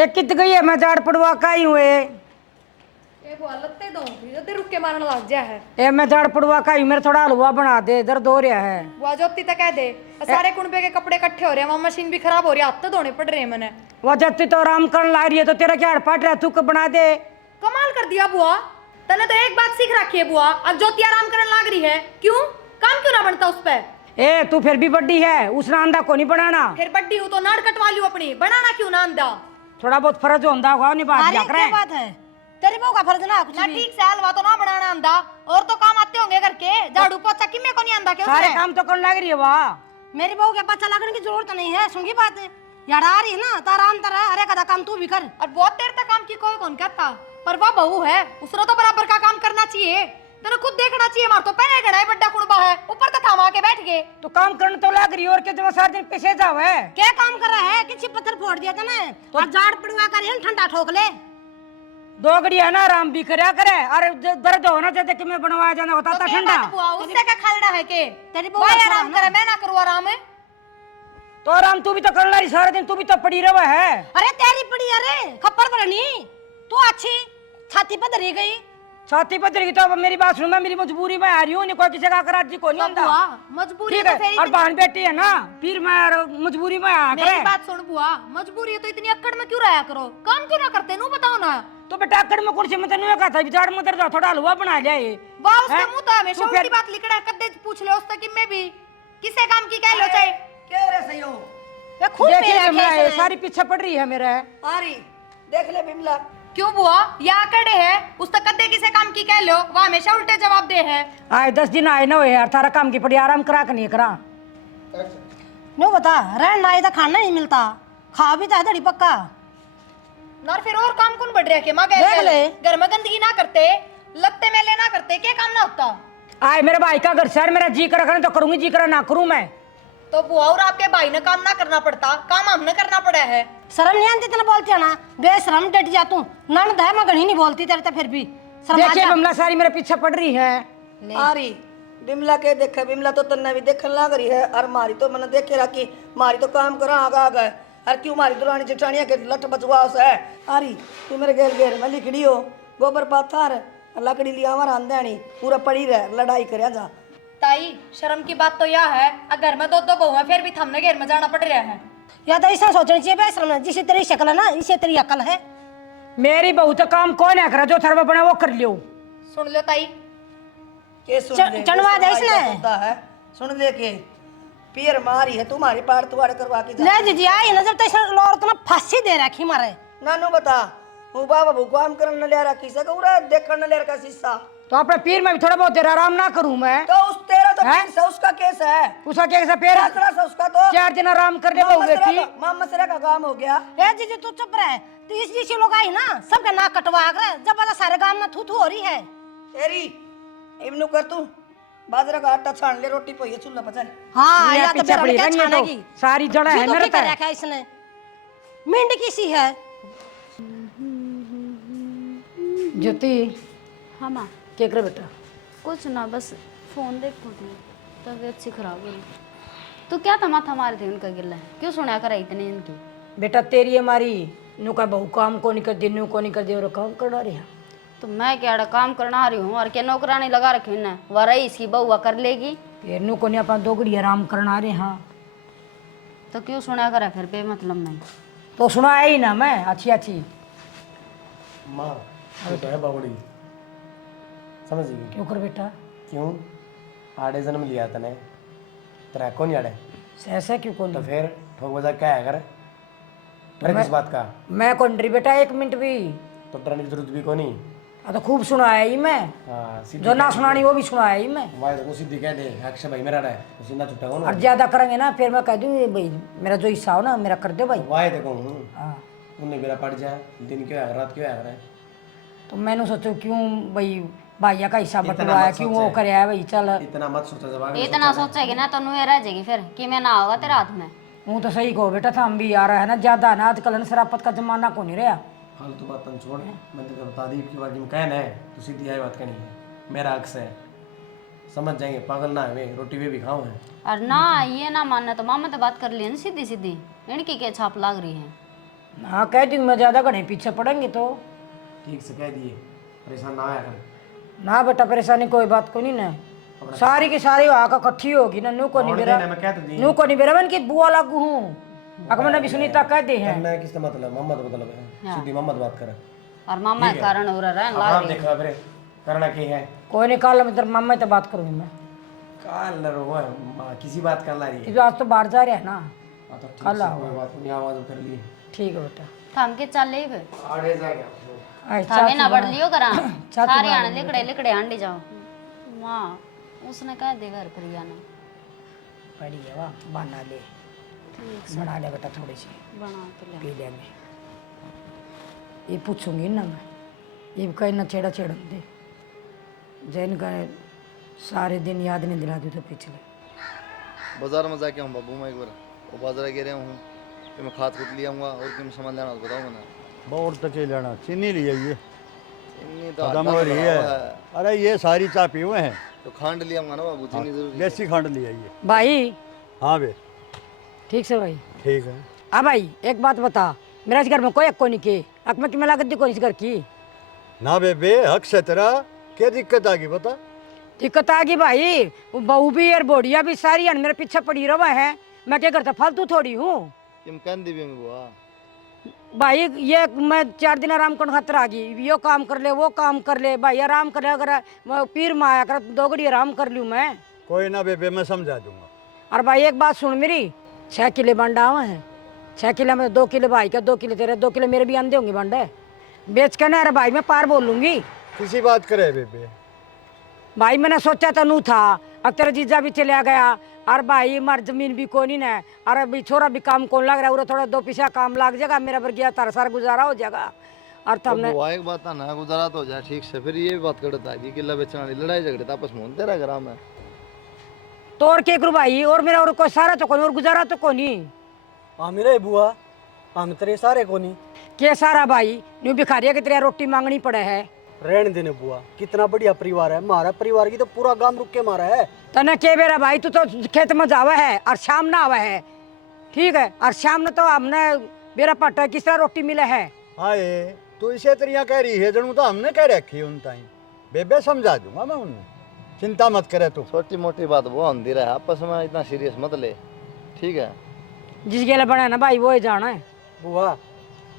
एक कित गई है मैं झाड़ पड़वा का ही हुए ए बुआ लत्ते दो जल्दी रुक के मारने लग गया है। ए मैं झाड़ पड़वा का ही मेरा थोड़ा हलवा बना दे दर्द हो रहा है। बुआ जोती तक कह दे सारे कुंबे के कपड़े इकट्ठे हो रहे हैं वहां मशीन भी खराब हो रही है हाथ तो धोने पड़ रहे हैं मैंने। वो जब तो आराम करने ला रही है तो तेरा क्या हड़पट रहा तू बना दे। कमाल कर दिया बुआ तने तो एक बात सीख रखी है बुआ अब ज्योति आराम करने लग रही है क्यों काम क्यों ना बनता उस पे। ए तू फिर भी बड्डी है उसने अंधा को नहीं बनाना। फिर बड्डी हूं तो नाड़ कटवा लियो अपनी बनाना क्यों ना अंधा। थोड़ा बहुत फर्ज होता होगा नहीं बात क्या करे। बात है तेरी बहू का फर्ज ना कुछ ना भी। ठीक से हलवा तो ना बनाना आंदा और तो काम आते होंगे करके झाड़ू पोछा किमे को नहीं आंदा क्यों सारे काम तो करने लग रही है वाह। मेरी बहू के बच्चा लगने की जरूरत नहीं है सुन की बात है यार आ रही है ना तो आराम तरह अरे कदा काम तू भी कर। और बहुत देर तक काम की कोई कौन कहता पर वह बहू है उसने तो बराबर का काम करना चाहिए तेरे खुद देखना चाहिए मार तो पहले गड़ा है बड्डा कुड़बा है ऊपर तो थामा के बैठ गए। तो काम करने तो लग रही है और क्या सारे दिन पीछे जाओ है क्या काम कर रहा है किसी पत्थर फोड़ दिया था ना और झाड़ पड़वा कर ठंडा ठोक ले। दो घड़ी है ना आराम भी करया करे अरे दर्द होना चाहिए कि मैं बनवाया जाना होता था ठंडा। उससे क्या खालड़ा है के तेरी वो आराम करे मैं ना करूँ आराम है तो आराम तू भी तो करना रही सारे दिन तू भी तो पड़ी रहा है। अरे तेरी पड़ी अरे खप्पर बनी तू अच्छी छाती पर धरी गई छाती पत्थर की तो अब मेरी बात सुन मैं मेरी मजबूरी में आ रही हूँ नहीं कोई किसी का करार जी को नहीं होता मजबूरी ठीक तो है फिर और बहन बेटी है ना फिर मैं मजबूरी में आ मेरी करे। बात सुन बुआ मजबूरी है तो इतनी अक्कड़ में क्यों रहा करो काम क्यों ना करते नू बताओ ना। तो बेटा अकड़ में कुर्सी में तेने कहा था झाड़ में दर्द थोड़ा हलवा बना जाए वाह उसके मुंह तो हमेशा तो फिर- उल्टी बात लिखड़ा है कद्दे पूछ ले उससे कि मैं भी किसे काम की कह लो चाहे क्या रे सही हो ये खून देखिए मेरा बिमला, खेस है। सारी पीछे पड़ रही है मेरा आ रही देख ले बिमला क्यों बुआ या कड़े है उस तक कद्दे किसे काम की कह लो वह हमेशा उल्टे जवाब दे है। आए 10 दिन आए ना हुए यार थारा काम की पड़ी आराम करा के नहीं करा। नो बता रहना ना इधर खाना नहीं मिलता खा भी था धड़ी पक्का ना फिर और काम कौन बढ़ रहा है कि माँ देख ले। घर में गंदगी ना करते लत्ते मेले ना करते क्या काम ना होता। आए मेरे भाई का घर सर मेरा जी करा करे तो करूंगी जी करा ना करूं मैं तो बुआ और आपके भाई ने काम ना करना पड़ता काम हमने करना पड़ा है। शर्म नहीं आती इतना बोलती है ना बेशरम डट जा तू ननद है मैं घणी नहीं बोलती तेरे तो फिर भी शर्म आ देखिए जा। बिमला सारी मेरे पीछे पड़ रही है। आ रही बिमला के देखे बिमला तो तन्ने भी देखने लग रही है और मारी तो मैंने देखे रखी मारी तो काम करा आगा आगा है और क्यों मारी दुरानी चिठानिया के लठ बचवा है। आ रही तू मेरे घेर घेर में लिखड़ी हो गोबर पाथर लकड़ी लिया हमारा आंदनी पूरा पड़ी रह लड़ाई करे जा। ताई शर्म की बात तो यह है अगर मैं दो बहू है फिर भी थमने घेर में जाना पड़ रहा है। या तो ऐसा सोचना चाहिए बेशरम जिसे तेरी शक्ल है ना इसे तेरी अकल है। मेरी बहू तो काम कौन है करा जो थरवा बना वो कर लियो। सुन लो ताई के सुन ले चढ़वा दे इसने होता है सुन ले के पीर मारी है तुम्हारी पाड़ तुआड़ करवा के ले जीजी आई ना जब तक औरत ने फांसी दे रखी मारे नानू बता हूँ बाबा भू काम करने ले रखी सका देखने ले रखा शीशा तो अपने पीर में भी थोड़ा बहुत देर आराम ना करूं मैं तो उस तेरा तो हैं? केस है उसका केस है उसका कैसा पेड़ दूसरा से उसका तो 4 दिन आराम करने वो हुए थी। मां मसरा का काम हो गया। ए जीजी तू चुप रह तो इस जैसी लोग आई ना सबके नाक कटवा कर जब सारे गांव में थू थू हो रही है। तेरी इमनु कर तू बाजरा का आटा छान ले रोटी पोई चूल्हा पर चल। हाँ मेरा या तो पीछे फिर पड़ी क्या रहेंगे तो छानेगी सारी जड़ा है मेरे क्या पे। रखा इसने मिंड किसी है ज्योति हाँ माँ क्या करे बेटा कुछ ना बस फोन देखो थी तबीयत सी खराब हो रही तो क्या था माथा मारे थे उनका गिल्ला क्यों सुना कर इतने इनकी बेटा तेरी हमारी नु का बहु काम को नहीं कर दी नु को नहीं कर दी और काम करना रही। तो मैं क्या काम करना आ रही हूँ और क्या नौकरानी लगा रखी ना वह रही इसकी बहुआ कर लेगी फिर नु को नहीं अपन 2 घड़ी आराम करना रहे। हाँ तो क्यों सुना करे फिर बेमतलब नहीं तो सुनाया ही ना मैं अच्छी अच्छी माँ ये तो है बावड़ी समझ गई क्यों कर बेटा क्यों आड़े जन्म लिया तने तेरा कौन याद है ऐसा क्यों कौन तो फिर ठोक बजा क्या है कर डर किस बात का मैं कौन डरी बेटा 1 मिनट भी तो डरने की जरूरत भी कौन नहीं। तो खूब सुनाया ही मैं हाँ सीधी जो ना सुनानी वो भी सुनाया ही मैं वाह देखो सीधी कह दे अक्षय भाई मेरा है तो सीधा छुट्टा कौन और ज्यादा करेंगे ना फिर मैं कह दूँ भाई मेरा जो हिस्सा हो ना मेरा कर दे भाई। वाह देखो हाँ उन्हें मेरा पड़ जाए दिन क्यों है रात क्यों है तो मैंने सोचो क्यों भाई भाइया का हिस्सा इतना बटवाया मत क्यों सोचे। वो करे भाई चल इतना मत सोचा जवाब इतना सोचेगी ना तो नुए रह जाएगी फिर कि मैं ना होगा तेरे हाथ में वो तो सही कहो बेटा था हम भी आ रहा है ना ज्यादा ना आजकल ना शराबत का जमाना को नहीं रहा। फालतू बात छोड़ मैंने तो बता दी की बात कहना है तो सीधी आई बात कहनी है मेरा अक्स है समझ जाएंगे पागल ना है रोटी भी खाऊं है और ना ये ना मानना तो मामा तो बात कर ली ना सीधी सीधी इनकी क्या छाप लाग रही है हाँ कह दी मैं, ज्यादा घने पीछे पड़ेंगे तो। ठीक से कह दिए, परेशान ना आया कर। ना बेटा परेशानी कोई बात को नहीं ना, सारी की सारी आका इकट्ठी होगी ना। नू को नहीं बेरा, मैं कह तो दी नू को नहीं बेरा, मन की बुआ लागू हूँ। अकमन अभी सुनीता कह दे है करना है किसका मतलब, मोहम्मद मतलब है, सीधी मोहम्मद बात करे। और मामा के कारण हो रहा है ला आप देखा फिर करना क्या है। कोई नहीं, कल मैं तेरे मामा से बात करूंगी मैं। काल न रो किसी बात कर ला रही है। इस आज तो बाहर जा रहा है ना। तो ठीक कल से आओ। कोई बात नहीं, आवाज कर लिए। ठीक है बेटा। थाम के चल ले बे, आड़े जाएगा आई थामे ना बढ़ लियो करा चाची सारे आने लिकड़े लिकड़े आंडी जाओ। माँ उसने कह दे घर पर आना। पड़ी है वाह, बना ले, बना ले बेटा, थोड़ी सी बना तो ले। पी लेंगे। ये पूछूंगी ना मैं, ये कहीं ना छेड़ा छेड़ दे, जैन का सारे दिन याद नहीं दिला दी तो पिछले। बाजार में जाके आऊँ बाबू मैं एक बार, वो बाजार गिरे हूँ कि मैं खाद खुद लिया और कि मैं सामान लेना बताओ मैंने। बहुत तक लेना चीनी ले आइए, चीनी तो खत्म हो रही है। अरे ये सारी चाय पी हुए हैं, तो खांड लिया ना बाबू, चीनी जरूरी है। देसी खंड ले आइए। भाई हाँ बे ठीक से भाई। ठीक है। हाँ भाई एक बात बता, मेरा इस घर में कोई हक को नहीं के, हक में कि मैं लागत दी कोई इस घर की। ना बे हक से तेरा क्या दिक्कत आ गई बता। दिक्कत आ गई भाई, वो बहू भी और बोड़िया भी सारी है मेरे पीछे पड़ी रहा है, मैं क्या करता फालतू थोड़ी हूँ। कि मैं कहन दी भी बुआ भाई ये मैं 4 दिन आराम करने खातर आ गई, यो काम कर ले वो काम कर ले, भाई आराम कर ले, अगर मैं पीर में आया कर 2 घड़ी आराम कर लूँ मैं। कोई ना बे मैं समझा दूंगा। और भाई एक बात सुन मेरी, 6 किले बांडा हुआ है, 6 किले में 2 किले भाई का, 2 किले तेरे, 2 किले मेरे भी आंधे होंगे बांडे बेच के ना। अरे भाई मैं पार बोल लूंगी। किसी बात करे बे भाई मैंने सोचा तो नू था, अब तेरा जीजा भी चला गया, और भाई हमारी जमीन भी कोनी ना, और अभी छोरा भी काम कौन लग रहा है, थोड़ा 2 पैसा काम लग जाएगा, मेरा पर गया तारा सारा गुजारा हो जाएगा। और तो तुमने बुआ एक बात ना गुजारा तो हो जाए ठीक से, फिर ये भी बात करता है कि किला बेचने वाली लड़ाई झगड़े तो आपस में होते रहा ग्राम में। तो और के करूँ भाई, और मेरा और कोई सारा तो कोनी, और गुजारा तो कोनी। हाँ मेरे बुआ, हम तेरे सारे को नहीं के सारा भाई न्यू भिखारिया की तरह रोटी मांगनी पड़े है। रहने देने बुआ, कितना बढ़िया परिवार है हमारा, परिवार की तो पूरा गांव रुक के मारा है। तने के बेरा भाई, तू तो खेत में जावा है और शाम ना आवा है, ठीक है, और शाम ने तो हमने बेरा पट्टा किस तरह रोटी मिले है। आए तू इसे तरिया कह रही है जनू तो हमने कह रखी उन ताई बेबे समझा दूंगा मैं उन्हें, चिंता मत करे तू। छोटी मोटी बात वो होती रहे, आपस में इतना सीरियस मत ले, ठीक है। जिस गेला बना है ना भाई वो ही जाना है। बुआ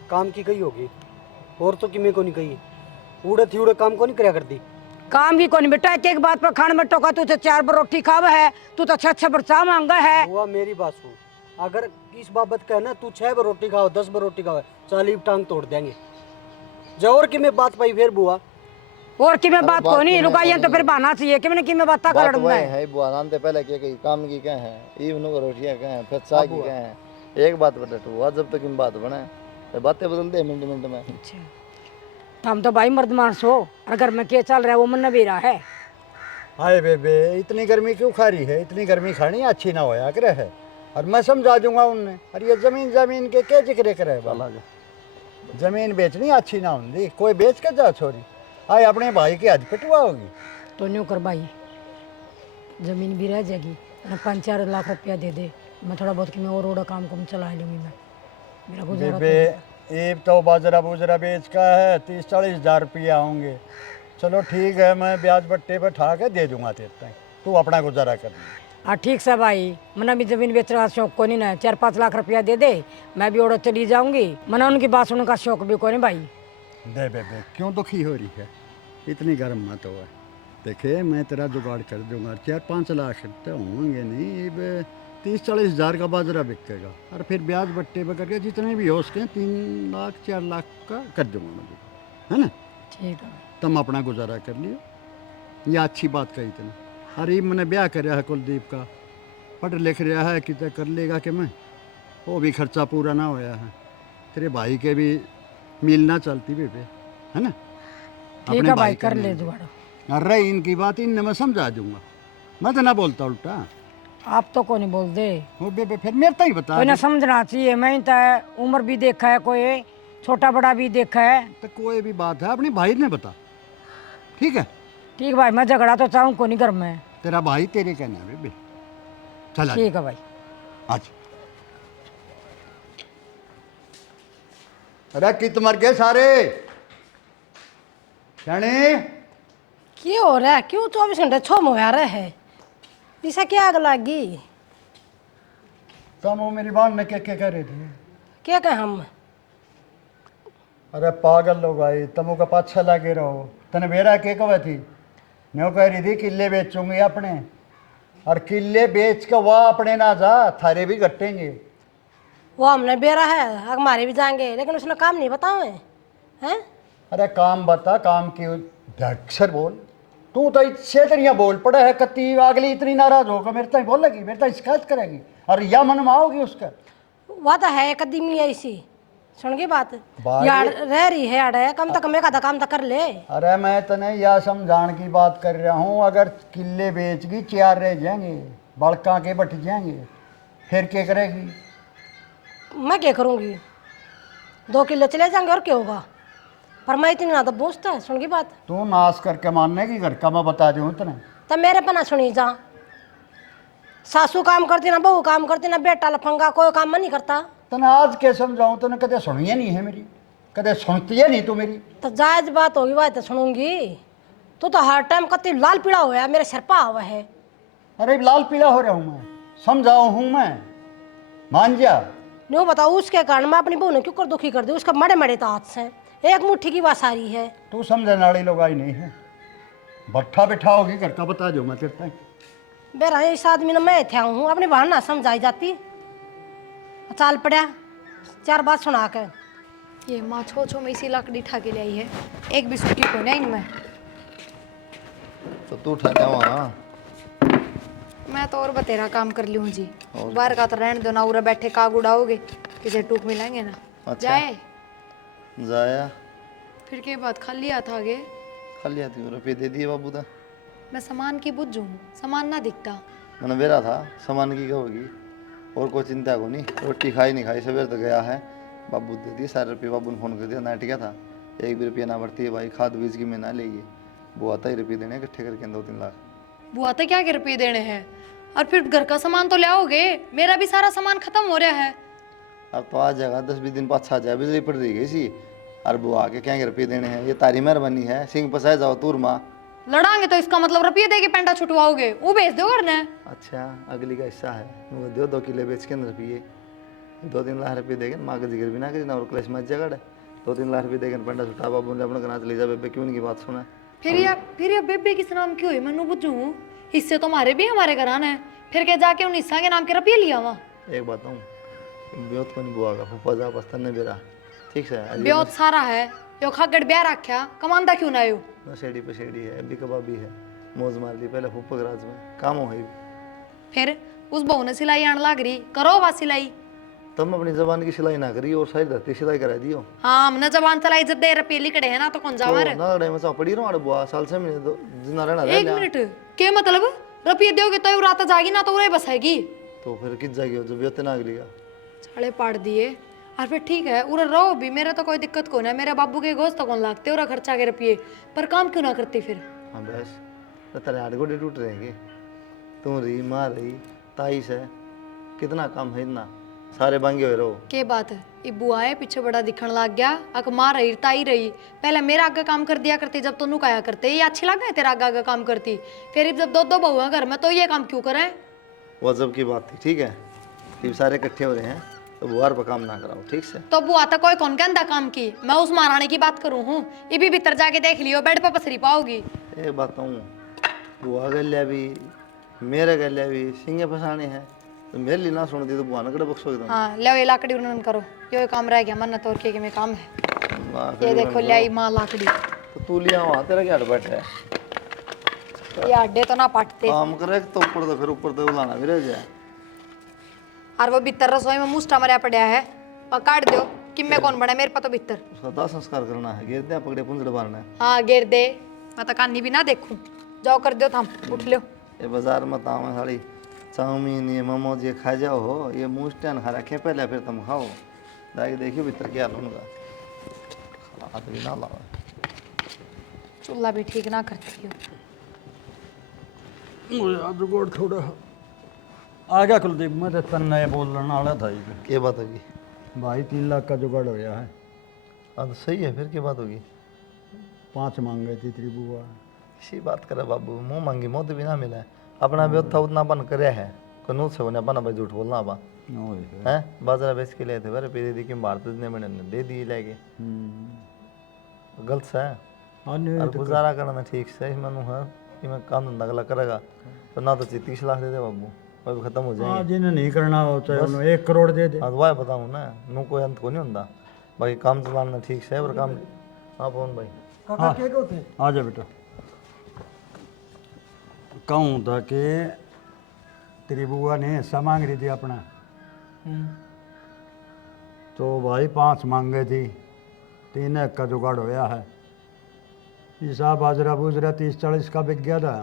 काम की कही होगी, और तो कि को नहीं कही, उड़े थी उड़े काम को नहीं कराया करती। काम की कौन बेटा, एक बात पर खाने में टोका, तू तो 4 बार रोटी खावा है, तू तो 6 बार चाह मांगा है। बुआ मेरी बात सुन, अगर इस बाबत का है ना, तू 6 बार रोटी खाओ 10 बार रोटी खाओ, 40 टांग तोड़ देंगे। जो और की मैं बात पाई फिर बुआ, और कि मैं बात को नहीं रुकाइए तो फिर बहाना चाहिए कि मैंने कि मैं बात कर वही है बुआ, नानते पहले क्या कही काम की क्या है, इवनों को रोटियां क्या है, फिर चाय की क्या है। एक बात बता तू हुआ, जब तक इन बात बने तो बातें बदलते हैं मिनट मिनट में। अच्छा हम तो भाई मर्द मानस हो, अगर मैं क्या चल रहा है वो मन भी रहा है। हाय बेबे इतनी गर्मी क्यों खा रही है, इतनी गर्मी खानी अच्छी ना होया करे है, और मैं समझा दूंगा उनने। अरे ये जमीन के क्या जिक्र करे बाला, जमीन बेचनी अच्छी ना होती, कोई बेच के जा छोरी, आए अपने भाई की आज पिटवा होगी तो न्यू कर भाई, जमीन भी रह जाएगी, 5-4 लाख रुपया दे दे, मैं थोड़ा बहुत कि मैं और काम को चला लूँगी मैं, मेरा गुजारा बेबे ये तो बाजरा बुजरा बेच का है 30-40 हज़ार रुपया होंगे। चलो ठीक है मैं ब्याज बट्टे पर ठा के दे दूंगा तेरे, तू अपना गुजारा कर। हाँ ठीक से भाई, मना भी जमीन बेचने का शौक को नहीं ना, 4-5 लाख रुपया दे दे, मैं भी ओढ़ चली जाऊंगी, मना उनकी बात सुनने का शौक भी को नहीं भाई। दे बेबे क्यों दुखी हो रही है, इतनी गर्म मत हो। देखे मैं तेरा जुगाड़ कर दूंगा, 4-5 लाख तो होंगे नहीं, 30-40 हज़ार का बाजरा बिकेगा, और फिर ब्याज बट्टे पर करके जितने भी हो उसके 3 लाख 4 लाख का कर दूंगा मैं, है ना। ठीक है तुम अपना गुजारा कर लियो, ये अच्छी बात कही तुमने। अरे मैंने ब्याह कराया है कुलदीप का, पढ़ लिख रहा है कि कर लेगा कि मैं, वो भी खर्चा पूरा ना होया है, तेरे भाई के भी मिलना चलती बेबे, है ना। ठीक है भाई कर ले जुगाड़। अरे इनकी बात इनने मैं समझा दूंगा, मैं तो ना बोलता उल्टा। आप तो को नहीं बोल दे वो बेबे फिर मेरे तो ही बता कोई ना समझना चाहिए, मैं तो उम्र भी देखा है, कोई छोटा बड़ा भी देखा है, तो कोई भी बात है अपने भाई ने बता, ठीक है। ठीक भाई मैं झगड़ा तो चाहूँ को नहीं घर में, तेरा भाई तेरे कहना है बेबे, चला ठीक है भाई। आज अरे कित मर गए सारे जाने क्यों हो रहा है? क्यों 24 घंटे छो मुहा रहे है? इसे क्या आग लगी? तुम वो मेरी बहन ने क्या कह रही थी? क्या कहें हम? अरे पागल लोग आई, तुम का पाछा लगे रहो। तने बेरा के कह थी? न्यो कह रही थी किले बेचूंगी अपने, और किले बेच के वह अपने ना जा, थारे भी घटेंगे। वो हमने बेरा है, हमारे भी जाएंगे, लेकिन उसने काम नहीं बताओ हैं? अरे काम बता, काम की अक्षर बोल। तू तो इससे तरिया बोल पड़ा है, कत्ती अगली इतनी नाराज होकर मेरे तक बोलेगी, मेरे तक शिकायत करेगी, और या मन में आओगी उसका। वह तो है एक आदमी ऐसी, सुन की बात बात यार रह रही है यार, कम तक मैं का काम तो कर ले। अरे मैं तने यह समझाने की बात कर रहा हूँ, अगर किले बेचगी 4 रह जाएंगे, बड़का के बट जाएंगे, फिर क्या करेगी? मैं क्या करूँगी? 2 किले चले जाएंगे और क्या होगा? पर मैं इतनी ना तो पूछता है, सुन की बात। तू नाश करके मानने की घर का मैं बता दूँ इतने। तब मेरे पर ना सुनी जा, सासू काम करती ना बहू काम करती ना बेटा लफंगा, कोई काम मैं नहीं करता। तने आज क्या समझाऊँ? तने कदे सुनी नहीं है मेरी, कदे सुनती है नहीं तू मेरी। तो जायज बात होगी, बात तो सुनूंगी। तो हर टाइम कति लाल पीला हुआ है, मेरे सिर पर हुआ है। अरे लाल पीला हो रहा हूँ मैं, समझाऊ हूँ मैं, मान जा। न्यू बताओ, उसके कारण मैं अपनी बहू ने क्यों कर दुखी कर दी? उसका मड़े मड़े तो हाथ से एक मुट्ठी की बात सारी है। तू समझने वाली लोग आई नहीं है, भट्ठा बैठा होगी घर का बता दो मैं तेरे तक। बेरा इस आदमी ने मैं थे हूँ, अपनी बहन ना समझाई जाती, चाल पड़ा 4 बात सुना के। ये माँ छो छो में इसी लकड़ी उठा के ले आई है, एक भी सूखी को नहीं इनमें। तो तू उठा क्या वहाँ? मैं तो और बतेरा काम कर लूँ जी, बाहर का तो रहने दो ना, उरा बैठे काग उड़ाओगे, किसे टूक मिलाएंगे ना। अच्छा। जाए जाया फिर के बाद खाली हाथ आगे। खाली आती रुपये दे दिए बाबू दा। मैं सामान की बुझ हूँ, सामान ना दिखता। मैंने बेरा था सामान की होगी, और कोई चिंता को नहीं। रोटी खाई नहीं खाई, सवेर तो गया है, बाबू दे दिए सारे रुपये। बाबू ने फ़ोन कर दिया, नाट क्या था, 1 भी रुपया ना बढ़ती है भाई, खाद बीज की मैं ना लेगी। वो आता ही रुपये देने इकट्ठे करके 2-3 लाख। बुआ तो क्या के रुपये देने हैं, और फिर घर का सामान तो ले आओगे? मेरा भी सारा सामान खत्म हो रहा है। अब तो आ जाएगा, 10-20 दिन पाँच 6 बिजली पड़ रही गई सी, और वो आके क्या रुपये देने हैं? ये तारी मेहरबानी है, सिंह पसाए जाओ तूर माँ। लड़ांगे तो इसका मतलब रुपये दे के पेंटा छुटवाओगे, वो बेच दो करना। अच्छा, अगली का हिस्सा है, वो दो 2 किलो बेच के रुपये 2-3 लाख रुपये देंगे। माँ का जिक्र भी ना करी ना, और क्लेश मत जगड़ 2-3 लाख रुपये देंगे पेंटा छुटा। बाबू ने अपना कना चली जा बेबे, क्यों नहीं की बात सुना? फिर ये बेबे किस नाम की हुई? मनु बुझू, हिस्से तो हमारे भी हमारे घरान है, फिर के जाके उन हिस्सा के नाम के रुपये लिया वहाँ। एक बात हूँ, ब्योत को नहीं बुआ का फूफा जा पस्तन ने बेरा, ठीक से ब्योत सारा है, यो खागड़ ब्याह रखा, कमांदा क्यों ना आयो? नशेड़ी पशेड़ी है, अभी कबाबी है, मौज मार ली पहले फूफा के राज में, काम हो गई। फिर उस बहू ने सिलाई आने लग रही, करो बात सिलाई। तुम अपनी जबान की सिलाई ना करी और सारी धरती सिलाई करा दियो। हाँ, हमने जबान चलाई, जब दे रुपये लिखड़े है ना, तो कौन जावा रे? ना लड़े में पड़ी रहो बुआ, साल से महीने तो जिंदा रहना 1 मिनट, क्या मतलब? रुपये दोगे तो रात जाएगी ना, तो उरे बसाएगी। तो फिर किस जाएगी जब ब्योत ना अगली का छाड़े पाड़ दिए। और फिर ठीक है, उरे रहो भी, मेरे तो कोई दिक्कत को ना, मेरे बाबू के गोश्त तो कौन लागते, उरा खर्चा के रुपये, पर काम क्यों ना करती फिर? हाँ बस, तो तेरे हाथ गोडे टूट रहेंगे। तुम रही माँ रही ताई से, कितना काम है इतना, सारे बांगे हुए रहो। के बात है, ये बुआए पीछे बड़ा दिखण लग गया, अक माँ रही ताई रही, पहले मेरा आगे काम कर दिया करती जब तुनु काया करते, ये अच्छी लग गई तेरा आगे आगे काम करती, फिर जब 2-2 बहू है घर में तो ये काम क्यों करें? वो जब की बात थी, ठीक है, ये सारे इकट्ठे हो रहे हैं तो बुआर पर काम ना कराओ, ठीक से? तो बुआ तो कोई कौन कहता काम की, मैं उस महारानी की बात करूँ हूँ, ये भी भीतर जाके देख लियो, बेड पर पसरी पाओगी। एक बात हूँ, बुआ गलिया भी मेरे गलिया भी सिंगे फसाने हैं, तो मेरे लिए ना सुन दी तो बुआ नकड़े बख्शो एकदम। हाँ, ले ये लाकड़ी उन्होंने करो, यो काम रह गया, मन तोड़ के में काम है। ये देखो ले आई माँ लाकड़ी, तो तू लिया वहाँ, तेरा क्या बैठ है? ये अड्डे तो ना पाटते, काम करे तो ऊपर तो फिर ऊपर तो उलाना भी रह जाए। और वो भीतर रसोई में मुस्टा मरिया पड़ा है, और काट दो कि मैं कौन बड़ा, मेरे पास तो भीतर। उसका दाह संस्कार करना है, गिर दे पकड़े पुंजड़ मारना है। हाँ गिर दे, मैं तो कानी भी ना देखूं, जाओ कर दो थाम, उठ लो। ये बाजार में ताव साड़ी चाउमीन ये मोमोज ये खा जाओ हो, ये मुँह स्टैंड खा रखे पहले, फिर तुम खाओ, जाके देखियो भीतर क्या लूँगा, हाथ भी ना लाओ। चूल्हा भी ठीक ना करती हो। मुझे आज गोड़ थोड़ा आ गया कुलदीप, मैं तो तन्ने बोलने वाला था ये। क्या बात होगी? भाई 3 लाख का जुगाड़ होया है, हाँ तो सही है, फिर क्या बात होगी? 5 मांग गई थी तेरी बुआ। इसी बात करे बाबू, मुँह मांगी मौत भी ना मिले। अपना भी था उतना अपन करे है, कानून से होने अपन भाई झूठ बोलना अपन है। बाजरा बेच के लिए थे बारे पे दी कि भारत ने मैंने दे दी लेके, गलत है। और गुजारा करना ठीक से मनु है कि मैं काम धंधा गला करेगा तो ना तो 30 लाख दे दे बाबू, वो भी खत्म हो जाएंगे। जिन्हें नहीं करना हो चाहे उन्हें 1 करोड़ दे दे। हाँ वाह बताऊँ ना, नू कोई अंत को नहीं होता, बाकी काम चलाना ठीक से पर काम। हाँ पवन भाई काका क्या कहते हैं? आ जा बेटा। कहूँ था कि तेरी बुआ ने हिस्सा मांग रही थी अपना, तो भाई 5 मांग गई थी, 3 एक का जुगाड़ होया है। हिसाब बाजरा बूजरा 30-40 का बिक गया था,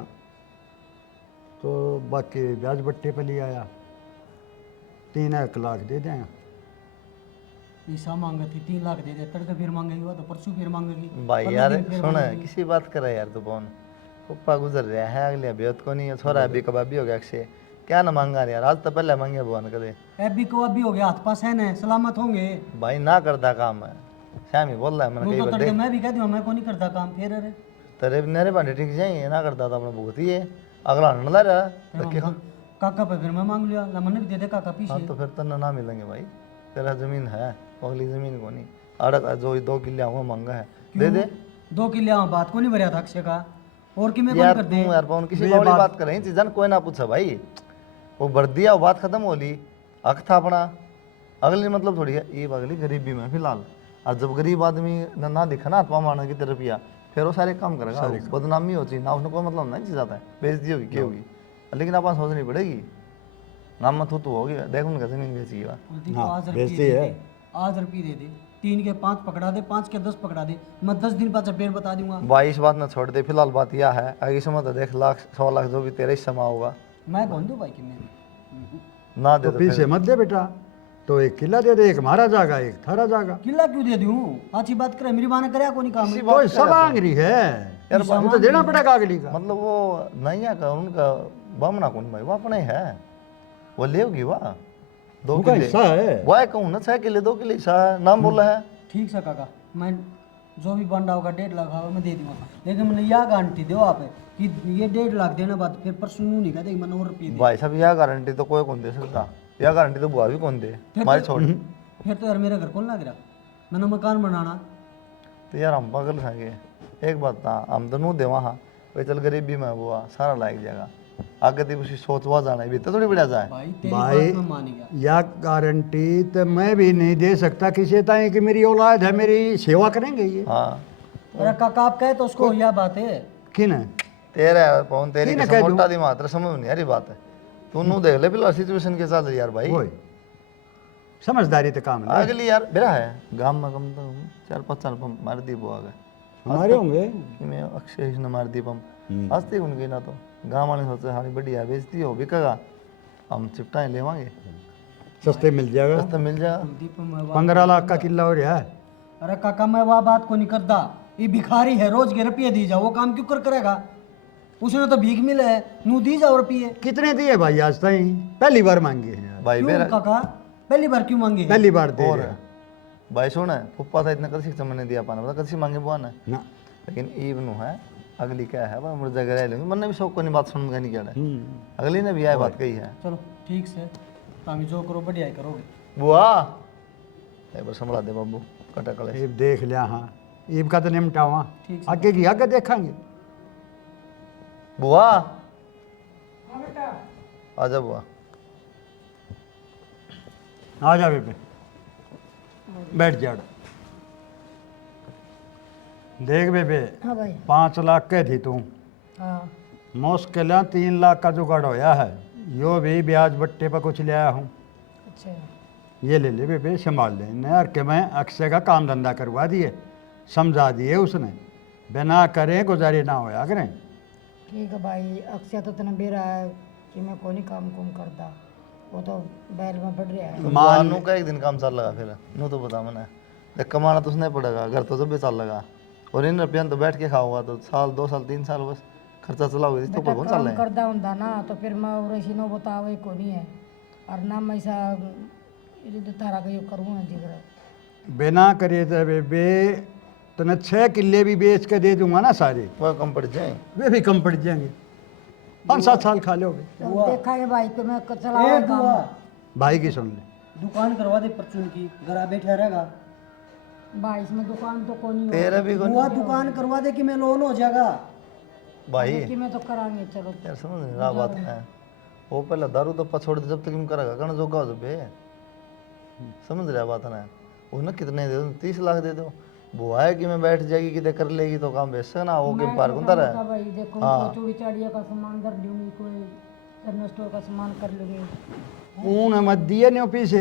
तो बाकी ब्याज बट्टे पे ले आया, 3 लाख दे दें। पैसा मांगे थी 3 लाख दे दे, तड़के फिर मांगेगी वो तो परसों फिर मांगेगी। भाई यार सुन, किसी बात करे यार तू पवन, पप्पा गुजर रहा है अगले बेहद को नहीं है, छोरा अभी कबाबी हो गया अक्षय, क्या ना मांगा यार, आज तो पहले मांगे भगवान कदे। अभी को अभी हो गया, हाथ पास है ना, सलामत होंगे। भाई ना करता काम है, श्यामी बोल रहा है मैंने कई तो बार तड़के देख मैं भी कह दूँ मैं को नहीं करता काम, फिर अरे तेरे मेरे पांडे ठीक जाएंगे, ना करता था अपना भुगती है अगला नंदा रहा रखे। काका पे फिर मैं मांग लिया, मैंने भी दे दे काका पीछे। हाँ तो फिर तो ना मिलेंगे भाई, तेरा जमीन है, अगली जमीन को नहीं, अड़क जो 2 किले हुआ मांगा है दे दे। 2 किले बात को नहीं भरया था अक्षय का, और कि मैं यार कर तू दे यार पवन किसी बड़ी बात कर रही चीज़ कोई ना पूछा भाई, वो भर दिया वो बात खत्म हो ली, हक था अपना। अगली मतलब थोड़ी है ये अगली गरीबी में फिलहाल, और जब गरीब आदमी ना दिखा ना आत्मा मारने की तरफ या फिर वो सारे काम करेगा, बदनामी हो चाहिए ना, उसने कोई मतलब नहीं चीज आता है, बेइज्जती होगी क्या होगी, लेकिन अपन सोचनी पड़ेगी नाम मत तो होगी, देख उनका जमीन बेची हुआ। आज रुपये दे दे, 3 के 5 पकड़ा दे, 5 के 10 पकड़ा दे, मैं 10 दिन बाद फिर बता दूंगा। भाई इस बात में छोड़ दे, फिलहाल बात यह है आगे समय तो देख 100 लाख जो भी तेरे ही समा होगा मैं कौन दूं भाई कि मैं ना दे तो पीछे मत दे बेटा, तो 1 किला दे दे, 1 हमारा जागा 1 थारा जागा। किला क्यों दे दूं? अच्छी बात करे, मेरी माँ ने कराया कोई काम। कोई सब मांग रही है यार, वो तो देना पड़ेगा अगली का। मतलब वो नैया का उनका बामना कौन भाई, वो अपने है, वो लेगी वाह 2 किले हिस्सा है, वाह कहूँ ना 6 किले 2 किले हिस्सा है, नाम बोला है। ठीक से काका, मैं जो भी बंडा होगा 1.5 लाख होगा मैं दे दूंगा, लेकिन मैंने यह गारंटी दो आप कि ये 1.5 लाख देने बाद फिर परसों नहीं कहते मैंने और रुपये भाई साहब यह गारंटी तो कोई कौन दे सकता, यह गारंटी तो बुआ भी कौन दे हमारी छोड़। फिर तो यार मेरे घर कौन लग रहा, मैंने मकान बनाना तो यार हम पागल खाएंगे। एक बात था हम तो नू दे वहाँ भाई, चल गरीबी में बुआ सारा लायक जाएगा, आगे तो उसकी सोच हुआ जाना है, तो थोड़ी बढ़िया जाए भाई तेरी भाई बात मैं मान गया। या गारंटी तो मैं भी नहीं दे सकता किसी ताई कि मेरी औलाद है, मेरी सेवा करेंगे ये। हाँ अरे काका आप कहे तो उसको यह बात है किन है तेरा पवन तेरी कसम मोटा दिमाग तेरा समझ नहीं यार ये बात है, तू नू देख ले फिलहाल सिचुएशन के साथ यार भाई, वही समझदारी तो काम है। अगली यार मेरा है गांव में कम तो 4-5 साल पंप मार दी बुआ गए हमारे होंगे कि मैं अक्षय ने मार दी पंप, आज तक उनकी ना तो गाँव वाले सोचे हाँ बढ़िया बेचती हो बिकेगा, हम चिपटाएं लेवांगे सस्ते मिल जाएगा, सस्ता मिल जाएगा। 15 लाख का किला हो रहा है। अरे काका मैं वह बात को नहीं करता, ये भिखारी है, रोज के रुपये दी जाओ, वो काम क्यों कर करेगा, उसने तो भीख मिले है, नू दी जाओ रुपये। कितने दिए भाई आज तक? पहली बार मांगे हैं भाई क्यों मेरा काका पहली बार क्यों मांगे? पहली बार दे और रहे हैं। भाई सुन पप्पा था इतना कसी मैंने दिया पाना पता कसी मांगे बुआ ने, ना लेकिन ईवनु है अगली क्या है वह मुझे जगह रह लेंगे, मैंने भी शौक को नहीं बात सुनने का नहीं क्या अगली ने भी यह बात कही है। चलो ठीक से तामी जो करो बढ़िया ही करोगे। बुआ एक बार संभला दे बाबू कटा कले ईब देख लिया, हाँ ईब का तो निपटावा, आगे की आगे देखेंगे। बुआ आजा बुआ, आ जा बेटे बैठ जा। देख बेबे हाँ भाई 5 लाख के थी तू, हाँ मुश्किल 3 लाख का जुगाड़ होया है, यो भी ब्याज बट्टे पर कुछ ले आया हूँ, अच्छा ये ले ले बेबे संभाल ले यार के मैं अक्षय का काम धंधा करवा दिए, समझा दिए उसने, बिना करें गुजारे ना होया करें। ठीक है भाई, अक्षय तो इतना बेरा है कि मैं कोई नहीं काम कुम करता, वो तो बैल में बढ़ रहा है। मानू का एक दिन काम चल लगा फिर नू तो बता मैंने देख कमाना तो उसने पड़ेगा, घर तो जब भी चल लगा, और इन रुपया तो बैठ के खाऊंगा तो साल 2 साल 3 साल बस खर्चा चलाओगे तो बेटा कौन चल काम रहा है। करता हूँ ना तो फिर मैं उसी नो बतावे को नहीं है, और ना मैं ऐसा तारा का यो करूँगा जिगर बिना करे तो बेबे तने 6 किले भी बेच के दे दूंगा ना सारे, वह कम पड़ जाए। वे भी कम पड़ जाएंगे, 5-7 साल खा लोगे। देखा है भाई को मैं ए चला बुआ, भाई की सुन ले। दुकान करवा दे परचून की, घर आ बैठा रहेगा। भाई इसमें दुकान तो कौन ही तेरा भी कोई बुआ दुकान करवा दे कि मैं लोन हो जाएगा। भाई कि मैं तो करांगे चलो। यार समझ नहीं रहा बात है, वो पहले दारू दप्पा छोड़ दे, जब तक हम करेगा कण जोगा हो जबे। समझ रहा बात ना, वो ना कितने दे दो, 30 लाख दे दो, वो है कि मैं बैठ जाएगी कि कर लेगी तो काम बेच ना वो के पार कुंता रहा। भाई देखो कोई चूड़ी चाड़िया का सामान कर लूंगी, कोई जनरल स्टोर का सामान कर लूंगी। ऊन मत दिए नहीं पीछे,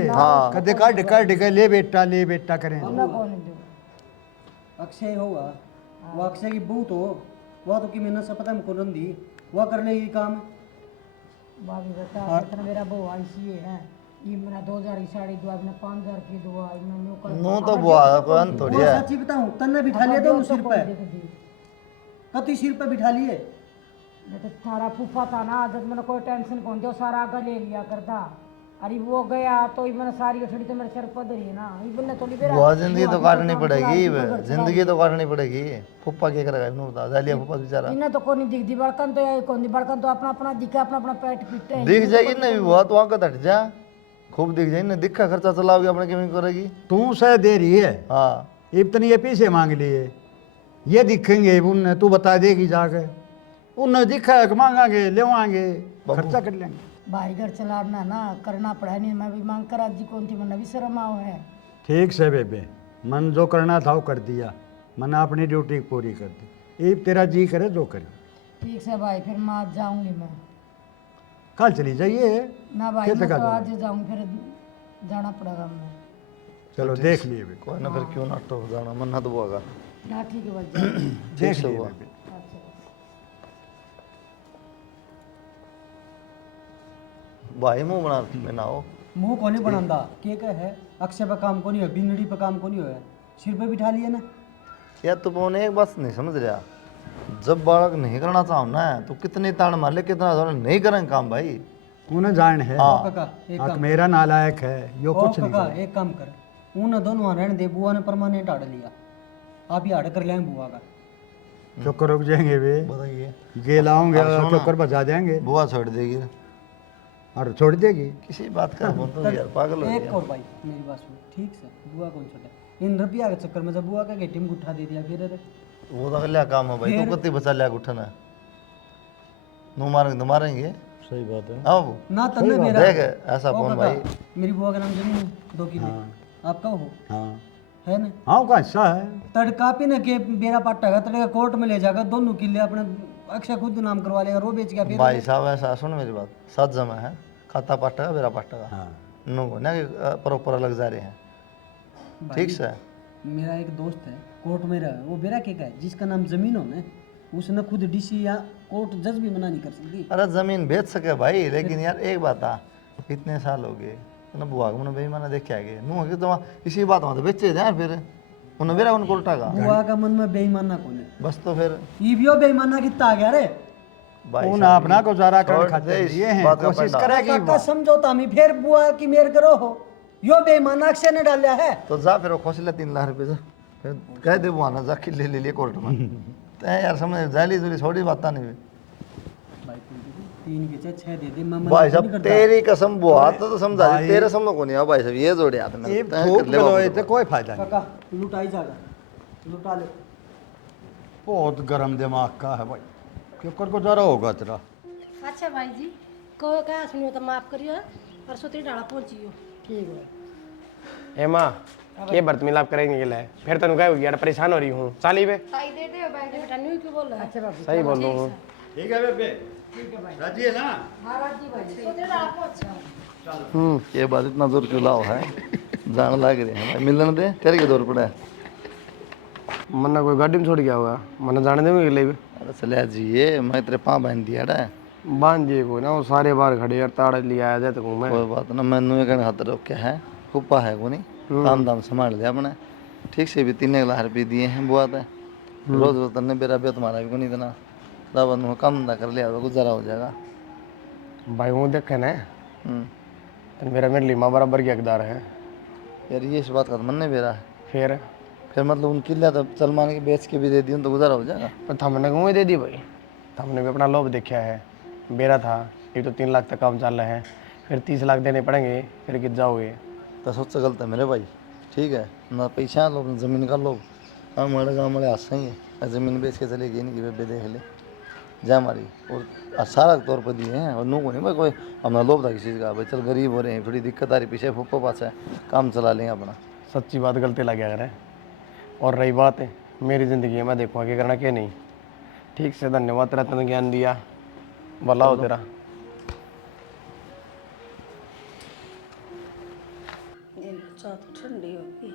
कदे काट काट के ले बेटा करें। मैं कौन दूं? अक्षय होगा, वो अक्षय की बहू तो वह तो कि मैंने से पता हमको रंदी, वह कर लेगी काम। भाभी बता इतना मेरा बहू ऐसी है, ये मेरा 2000 की साड़ी दुआ, मैंने 5000 की दुआ, मैंने कर नो तो बुआ कोई अंत थोड़ी वो है। सच्ची बताऊं, तन्ने बिठा लिया दोनों सिर पे, कति सिर पे बिठा लिए। मैं तो थारा फूफा था ना, जब मैंने कोई टेंशन कौन जो सारा आगे ले लिया करता। अरे वो गया तो ये मैंने सारी उठड़ी तो मेरे सर पर धरी है ना, ये बनने थोड़ी बेरा बुआ जिंदगी तो काटनी पड़ेगी, जिंदगी तो काटनी पड़ेगी। फुप्पा क्या करेगा इन्होंने बता, जालिया फुप्पा बेचारा इन्हें तो कोई नहीं दिखती, बड़कन तो ये कौन दी, बड़कन तो अपना अपना दिखा, अपना अपना पेट पीटते हैं। दिख जाएगी ना भी बुआ, तो आंख हट जा, खूब दिख जाएगी ना, दिखा खर्चा चलाओगे अपने केमिंग करेगी। तू सह दे रही है, हाँ इतनी ये पीछे मांग लिए, ये दिखेंगे उनने, तू बता देगी जाके, उनने दिखा है कि मांगांगे लेवाएंगे, खर्चा कर लेंगे। भाई घर चलाना ना करना पड़ा नहीं, मैं भी मांग कर आज जी कौन थी, मन भी शर्म आओ है। ठीक से बेबे, मन जो करना था वो कर दिया, मैंने अपनी ड्यूटी पूरी कर दी, अब तेरा जी करे जो करे। ठीक से भाई, फिर मैं आज जाऊंगी, मैं कल चली जाइए ना भाई, खेत मैं का तो जाना। आज जाऊंगी, फिर जाना पड़ेगा मैं। चलो देख लिए बेबे, कोई ना, फिर क्यों ना तो जाना मन ना तो बुआ का। ना ठीक है भाई, देख से लिए हुआ। बेबे। भाई मुंह बना मैं ना हो। मुंह को नहीं बनांदा, के है अक्षय पे काम को नहीं है, बिंदड़ी पे काम को नहीं है, सिर पे बिठा लिए ना। यार तू पौने एक बात नहीं समझ रहा, जब बालक नहीं करना चाहो ना तो कितने ताड़ मार ले, कितना जोर नहीं करेंगे काम भाई। उन्हें जान है, हाँ। काका एक हाँ, काम मेरा नालायक है यो ओ कुछ नहीं काका करेगा। एक काम कर, उन दोनों रहने दे, बुआ ने परमानेंट आड़ लिया, आप ही आड़ कर लें बुआ का। चक्कर रुक जाएंगे वे, बताइए गे लाऊंगे अब सुनो। चक्कर बजा देंगे बुआ छोड़ देगी और छोड़ देगी। किसी बात का बोल तो यार, पागल हो एक गया। और भाई मेरी बात सुन, ठीक से बुआ कौन छोटा, इन रुपया के चक्कर में जब बुआ का गेटी में गुठा दे दिया फिर अरे वो तो लिया काम है भाई, तू कत्ती बचा लिया उठना, नु मारेंगे तो मारेंगे। सही बात है। आओ ना तन्ने मेरा देख ऐसा ओ कौन काका, भाई। मेरी बुआ का नाम जमीन है, 2 किले आपका हो हाँ है ना। हाँ का अच्छा है। तड़का पे न के बेरा पाटा का तड़का कोर्ट में ले जाकर दोनों किले अपने अक्षय खुद नाम करवा लेगा, रो बेच गया फिर। भाई साहब ऐसा सुन मेरी बात, 7 जमा है, खाता पाटा का बेरा पाटा का, हाँ नो को ना कि प्रॉपर अलग जा रहे हैं, ठीक से। मेरा एक दोस्त है कोर्ट में रहा, वो बेरा के का है जिसका नाम जमीन हो ना, उसने खुद डीसी या कोर्ट जज भी मना नहीं कर सकती। अरे जमीन बेच सके भाई, लेकिन यार एक बात आ, इतने साल हो गए ना बुआ को, बेईमाना देख के आ गए नु कि तुम इसी बात में तो बेचे यार, फिर उन्हें बेरा उनको उल्टा का बुआ का मन में बेईमाना कौन है, बस तो फिर ये भी बेईमाना कितना आ गया रे। भाई उन साहब, अपना गुजारा छोड़ कर दे खाते इस ये हैं, बात का कोशिश पंडा। करेगी काका समझौता में फिर बुआ की मेर करो हो, यो बेईमाना अक्षय ने डाला है। तो जा फिर वो खोस ले 3 लाख रुपए से, फिर कह दे बुआ ना जा किले ले लिए कोर्ट में। तय यार समझ जाली जुली छोड़ी बात नहीं हुई। भाई 3 के 6 दे दे, मैं मना भाई नहीं साहब करता। तेरी कसम बुआ तो समझा दी, तेरे समझ को नहीं आ भाई साहब, ये जोड़े हाथ में ये तय थूक कर ले लो बाबू। तो कोई फायदा नहीं। काका लुटाई जाएगा, लुटा ले। बहुत गर्म दिमाग का है भाई, क्यों कर गुजारा होगा तेरा। अच्छा भाई जी, को क्या सुनियो तो माफ करियो, परसों तेरी डाला पहुंचियो। ठीक है। ए माँ, ये बर्त मिलाप करेंगे के लिए फिर तनु क्या हो गया, परेशान हो रही हूँ चाली पे। बेटा न्यू क्यों बोल रहा है? अच्छा बाबू सही बोल रहा हूँ। ठीक है बेबे, राजी है ना। तो तेरी डाला पहुंच। ये बात इतना जोर क्यों लाओ है, जान लग रहे हैं भाई, मिलने दे तेरे के दौर पड़ा है। मन्ना कोई गाड़ी में छोड़ गया होगा, मन्ना जाने देंगे के लिए अरे चले जी, ये मैं तेरे पाँव बांध दिया है, बांध दिए को ना, वो सारे बाहर खड़े यार, ताड़ा लिया आया जाते मैं। कोई बात ना, मैनू एक हाथ रोक के है, फुप्पा है को नहीं, काम दाम संभाल लिया अपने, ठीक से भी 3 लाख रुपये दिए हैं बुआ ते, रोज रोज तन्ने बेरा बे तुम्हारा भी को नहीं देना, तब अनु काम धंधा कर लिया तो गुजारा हो जाएगा। भाई वो देखे ना, हम्म। तो मेरा मेरे लिए माँ बराबर की हकदार है। यार ये इस बात का तो मन नहीं बेरा है, फिर मतलब उनकी लिया तो सलमान की बेच के भी दे दी तो गुजारा हो जाएगा। पर हमने क्यों दे दी भाई, हमने भी अपना लोभ देखा है। मेरा था ये तो 3 लाख तक काम चल रहा है, फिर 30 लाख देने पड़ेंगे, फिर गिर जाओगे। तो सोच गलत है मेरे भाई, ठीक है ना पैसा लोग ना ज़मीन का लोग। हमारे गाँव वाले हाथ सही है, ज़मीन बेच के चले गए नहीं कि बेबे देख ले जा हमारी, और सारा तौर पर दिए हैं। और नू को नहीं भाई कोई अपना लोभ था किसी चीज़ का, भाई चल गरीब हो रहे हैं, थोड़ी दिक्कत आ रही, पीछे फूफो पास है, काम चला लेंगे अपना। सच्ची बात गलती लग गया करे। और रही बात है मेरी ज़िंदगी है, मैं देखूँगा क्या करना क्या नहीं। ठीक से, धन्यवाद तेरा, तूने ज्ञान दिया, भला हो तेरा। चाह तो ठंडी होगी,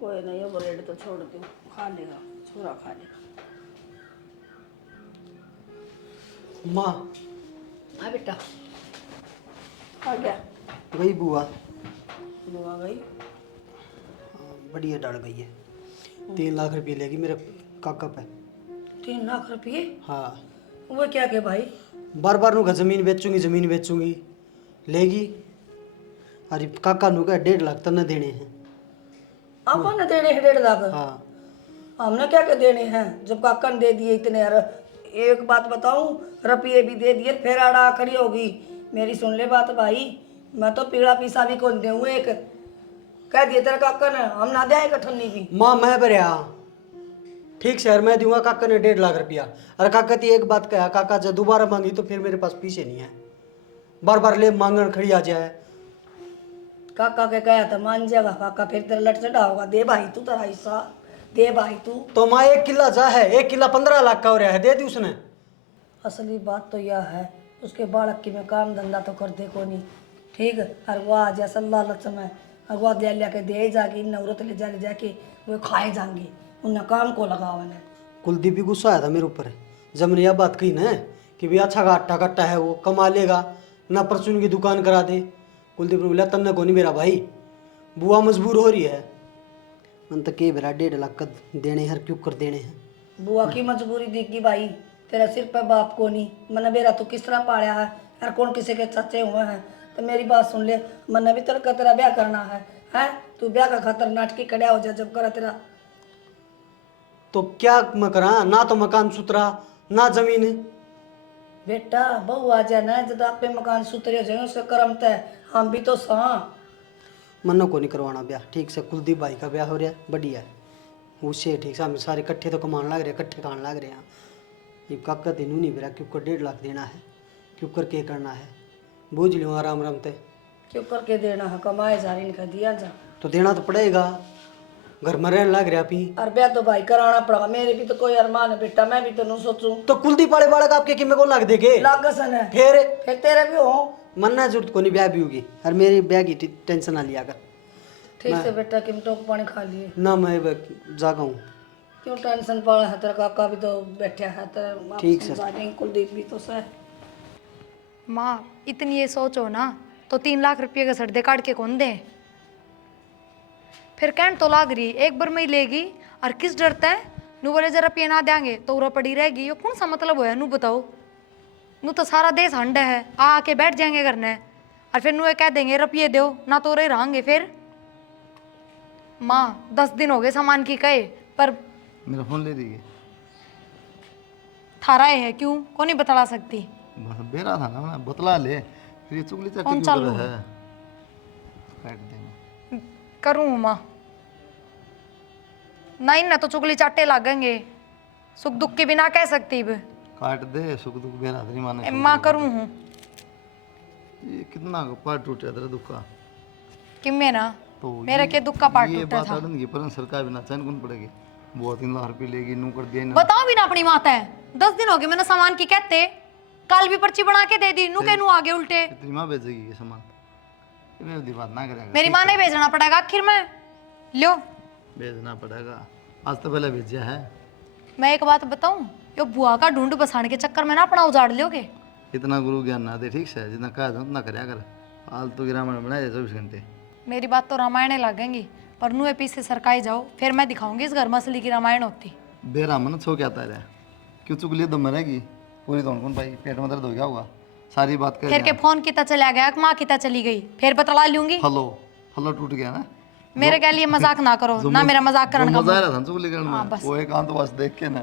कोई नहीं, अब ब्रेड तो छोड़ दो, खा लेगा, छोरा खा लेगा। माँ हाँ बेटा, आ गया, गई बुआ, बुआ गई। बढ़िया डर गई है। 3 लाख रुपये लेगी मेरे काका पे। 3 लाख रुपये? हाँ, वो क्या के भाई? बार बार नुका ज़मीन बेचूंगी लेगी। अरे काका नुका 1.5 लाख तन्ने देने हैं। आपने देने हैं 1.5 लाख? हाँ, हमने क्या के देने हैं जब काका ने दे दिए इतने। यार एक बात बताऊं, रुपये भी दे दिए, फिर आड़ा खड़ी होगी। मेरी सुन ले बात भाई, मैं तो पीड़ा पीसा भी कौन दे एक कह दिए तेरे काका ने, हम ना दे कठन्नी भी। माँ मैं भरया ठीक सर, मैं दूंगा काका ने 1.5 लाख रुपया। अरे काका ती एक बात कहा, काका जब दोबारा मांगी तो फिर मेरे पास पीछे नहीं है, बार बार ले मांगन खड़ी आ जाए। काका के कहा था मान जाएगा काका, फिर तेरा लट चढ़ा होगा, दे भाई तू तेरा हिस्सा दे भाई तू। तो माँ 1 किला जा है, 1 किला 15 लाख का हो रहा है, दे दी उसने। असली बात तो यह है, उसके बालक की में काम धंधा तो करते को नहीं, ठीक है। और वो आ जाए सल्ला लक्ष्म है, अगवा दे लेके दे जाके नवरत ले जाके वो खाए जाएंगे, उन काम को लगावन है। कुलदीप भी गुस्सा आया था मेरे ऊपर जब मैंने यह बात कही ना कि भाई अच्छा घाटा कट्टा है, वो कमा लेगा ना, परचून की दुकान करा दे। कुलदीप ने बोला तन्ने को नहीं मेरा भाई, बुआ मजबूर हो रही है। मन तो के मेरा 1.5 लाख का देने हैं, क्यों कर देने हैं। बुआ की मजबूरी दिखी भाई, तेरा सिर पे बाप को नहीं, मैंने मेरा तो किस तरह पाया है यार, कौन किसी के सच्चे हुए हैं। तो मेरी बात सुन ले, मैंने भी तेरा ब्याह करना है, हैं तू ब्याह का खातर नाटकी खड़ा हो जा जब करा तेरा। तो क्या मैं करा, ना तो मकान सुतरा ना जमीन। बेटा बहू आ जाए ना, जब आप पे मकान सुतरे हो जाए उसका कर्म तय, हम भी तो सा। मन्नो को नहीं करवाना ब्याह, ठीक से कुलदीप भाई का ब्याह हो रहा है, बढ़िया है उससे, ठीक से हम सारे इकट्ठे तो कमान लग रहे, इकट्ठे खान लग रहे हैं। ये काका तेनू नहीं मेरा, क्यों कर 1.5 लाख देना है, क्यों कर के करना है, बूझ लियो आराम आराम ते। क्यों करके देना है, कमाए जा रही इनका दिया जा, तो देना तो पड़ेगा, घर में रहने लग रहा पी। और ब्याह तो भाई कराना पड़ेगा, मेरे भी तो कोई अरमान है बेटा, मैं भी तो नहीं सोचूं। तो कुलदीप वाले बालक आपके कि मेरे को लग देगे लागसन है, फिर तेरे भी हो। मन्ना जरूरत को नहीं, ब्याह भी होगी, और मेरी ब्याह की टेंशन ना लिया कर। ठीक से बेटा, किम टोक पानी खा लिए ना मैं जागा हूँ। क्यों टेंशन पड़ा है, तेरा काका भी तो बैठा है, तेरा ठीक से। कुलदीप भी तो सह। माँ इतनी ये सोचो ना, तो 3 लाख रुपये का सड़दे काट के कौन दे, फिर कहन तो लाग रही एक बार में ही लेगी, और किस डरता है नू बोले जरा रुपये ना देंगे तो उरा पड़ी रहेगी, ये कौन सा मतलब होया नू बताओ। नू तो सारा देश हंडा है, आके बैठ जाएंगे करने, और फिर नू ये कह देंगे रुपये दो ना, तो रे रहेंगे फिर। माँ 10 दिन हो गए सामान की कहे, पर मेरा फोन ले दी थारा है क्यों को नहीं बता सकती। बस बेरा था ना, मैं बतला ले, फिर ये चुगली चाटी कौन क्यों चालू कर रहा है। काट देना करूँ माँ, नहीं ना तो चुगली चाटे लागेंगे, सुख दुख के बिना कह सकती अब। काट दे, सुख दुख बेरा नहीं माने। माँ करूँ हूँ ये कितना पार्ट टूटा तेरा दुख का, कि मैं ना तो मेरा के दुख का पार्ट ये टूटा बात था। आड़न की पर सरकार बिना चैन कौन पड़ेगी, बहुत 3 लाख रुपये लेगी, नू कर दिया ना। बताओ भी ना अपनी माता है, 10 दिन हो गए मैंने सामान की कहते, कल भी पर्ची बना के दे दी, नू के नू आगे उल्टे। तेरी माँ भेजेगी ये सामान, ये भी बात ना करेगा। मेरी माँ ने भेजना पड़ेगा आखिर में, लो भेजना पड़ेगा, आज तो पहले भेजा है। मैं एक बात बताऊं, यो बुआ का ढूंढ बसाने के चक्कर में ना अपना उजाड़ लोगे। इतना गुरु ज्ञान ना दे, ठीक से, जितना कहा था उतना करया कर, फालतू की रामायण बनाए 24 घंटे। मेरी बात तो रामायण लगेंगी, पर नू पीछे सरकाई जाओ, फिर मैं दिखाऊंगी इस घर में असली की रामायण होती। बेरा मन छो क्या आता है, क्यों चुगली दम मरेगी पूरी, तो कौन भाई पेट में दर्द हो गया होगा, सारी बात कर। फिर के फोन किता चला गया, माँ किता चली गई, फिर बतला लूंगी। फलो फलो टूट गया ना, मेरे के लिए मजाक ना करो ना, मेरा मजाक करने का मजा आ मन। रहा था चुगली करने में, वो एक आंत बस देख के ना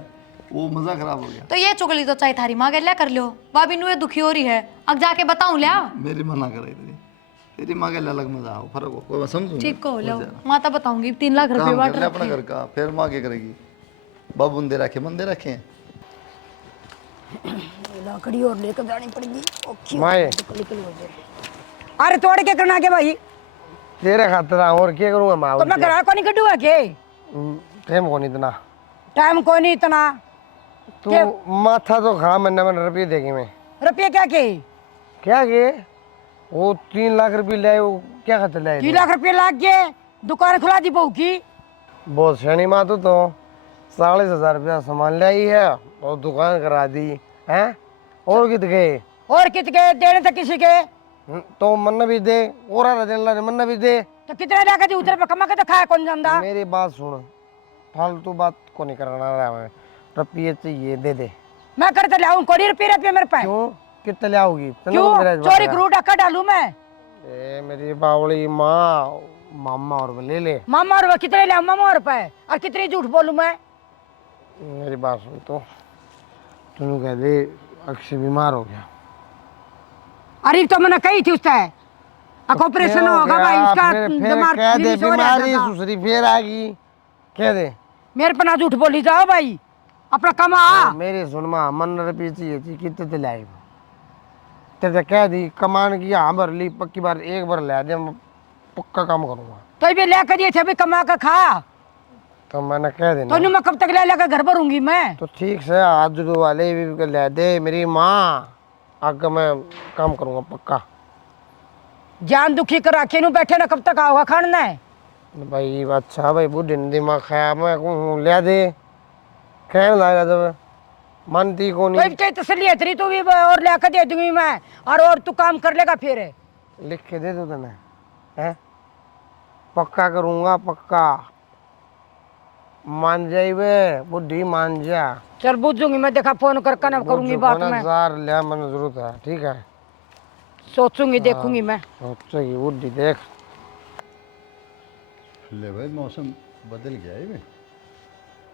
वो मजा खराब हो गया। तो ये चुगली तो चाहे थारी माँ के लिया कर लो, भाभी नुए दुखी हो रही है, अब जाके बताऊं लिया। मेरी मना कराई तेरी माँ के लिए अलग मजा आओ, फर्क हो कोई मैं समझूंगा। ठीक को लो, माता बताऊंगी 3 लाख रुपए काम बांट कर ले अपना रखे। घर का, फिर माँ क्या करेगी? बाबू ने दे रखे, मन दे रखे हैं। लकड़ी और लेकर जानी पड़ेगी। माए अरे तोड़ के करना के भाई, तेरे खातिर और क्या करूँगा माँ? तो मैं करा को नहीं कटूंगा के, टाइम को नहीं इतना, टाइम को नहीं इतना। तू माथा तो खा, मैंने रुपये देगी मैं। रुपये क्या के? क्या के? वो 3 लाख रुपये ले, वो क्या खाते ले? 3 लाख रुपये लाग गए, दुकान खुला दी बहू की। बहुत शनी माँ तो 40,000 रुपया सामान ले आई है और दुकान करा दी है। और कित गए? और कित के देने थे किसी के? तो मन भी दे, और देने मन भी दे। तो कितने लाख दी उधर पे कमा के तो खाया कौन जानता? मेरी बात सुन, फालतू बात को नहीं करना रहा मैं। रुपये चाहिए दे दे। मैं करते लाऊं कोई रुपये मेरे पास? क्यों? कितने ले आओगी? क्यों चोरी करूँ डका डालू मैं? ए मेरी बावली माँ, मामा और ले ले। मामा और कितने ले मामा और पे, और कितनी झूठ बोलूं मैं? मेरी बात सुन, तो तू कह दे अक्षय बीमार हो गया। अरे तो मैंने कही थी उससे ऑपरेशन होगा भाई उसका, दिमाग कह दे फिनिश हो रहा बीमारी था। दूसरी फिर आएगी, कह दे। मेरे पे ना झूठ बोली जाओ भाई, अपना कमा। मेरी सुन माँ, मन रुपये चाहिए थी, कितने ते लाई? तेरे कह दी कमान की, हाँ भर ली पक्की बार, एक बार ले दे, मैं पक्का काम करूँगा। तो भी लेकर दिए थे भाई, कमा कर खा। तो मैंने कह देना। तो मैं कब तक ले लेकर घर भरूंगी मैं? तो ठीक से आज वाले भी ले दे मेरी माँ, आगे मैं काम करूँगा पक्का। जान दुखी कर रखे नु बैठे ना, कब तक आओगा खाना है? भाई अच्छा भाई, बुढ़ी ने दिमाग खाया, मैं कहूँ ले दे, कहने लगा जब मानती को तो नहीं। इतनी तसल्ली है तेरी, तू भी और लेकर दे दूंगी मैं, और तू काम कर लेगा फिर। लिख के दे दो तेने, हैं? पक्का करूँगा पक्का, मान जाइए बुढ़ी, मान जा। चल बुझूंगी मैं, देखा फोन करके ना करूंगी बात मैं, लिया मैंने जरूरत है, ठीक है? सोचूंगी देखूंगी मैं। सोचेगी बुढ़ी, देख ले भाई मौसम बदल गया है,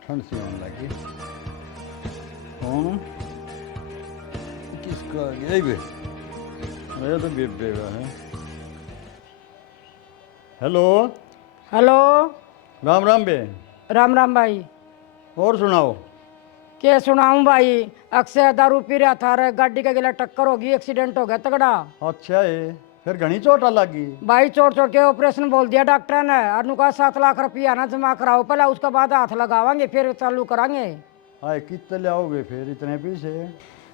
ठंड सी होने लगी। कौन किसका आ गया बे? मेरा तो बेबे का है। हेलो हेलो, राम राम बे। राम राम भाई। और सुनाओ। क्या सुनाऊं भाई, अक्सर दारू पी रहा था, रे गाड़ी का गिला टक्कर होगी, एक्सीडेंट हो गया तगड़ा। अच्छा है, फिर घनी चोट लगी? भाई चोट चोट के ऑपरेशन बोल दिया डॉक्टर ने, और नुका 7 लाख रुपया ना जमा कराओ पहले, उसके बाद हाथ लगावांगे फिर चालू करांगे। हाय कितने ले आओगे फिर इतने पैसे?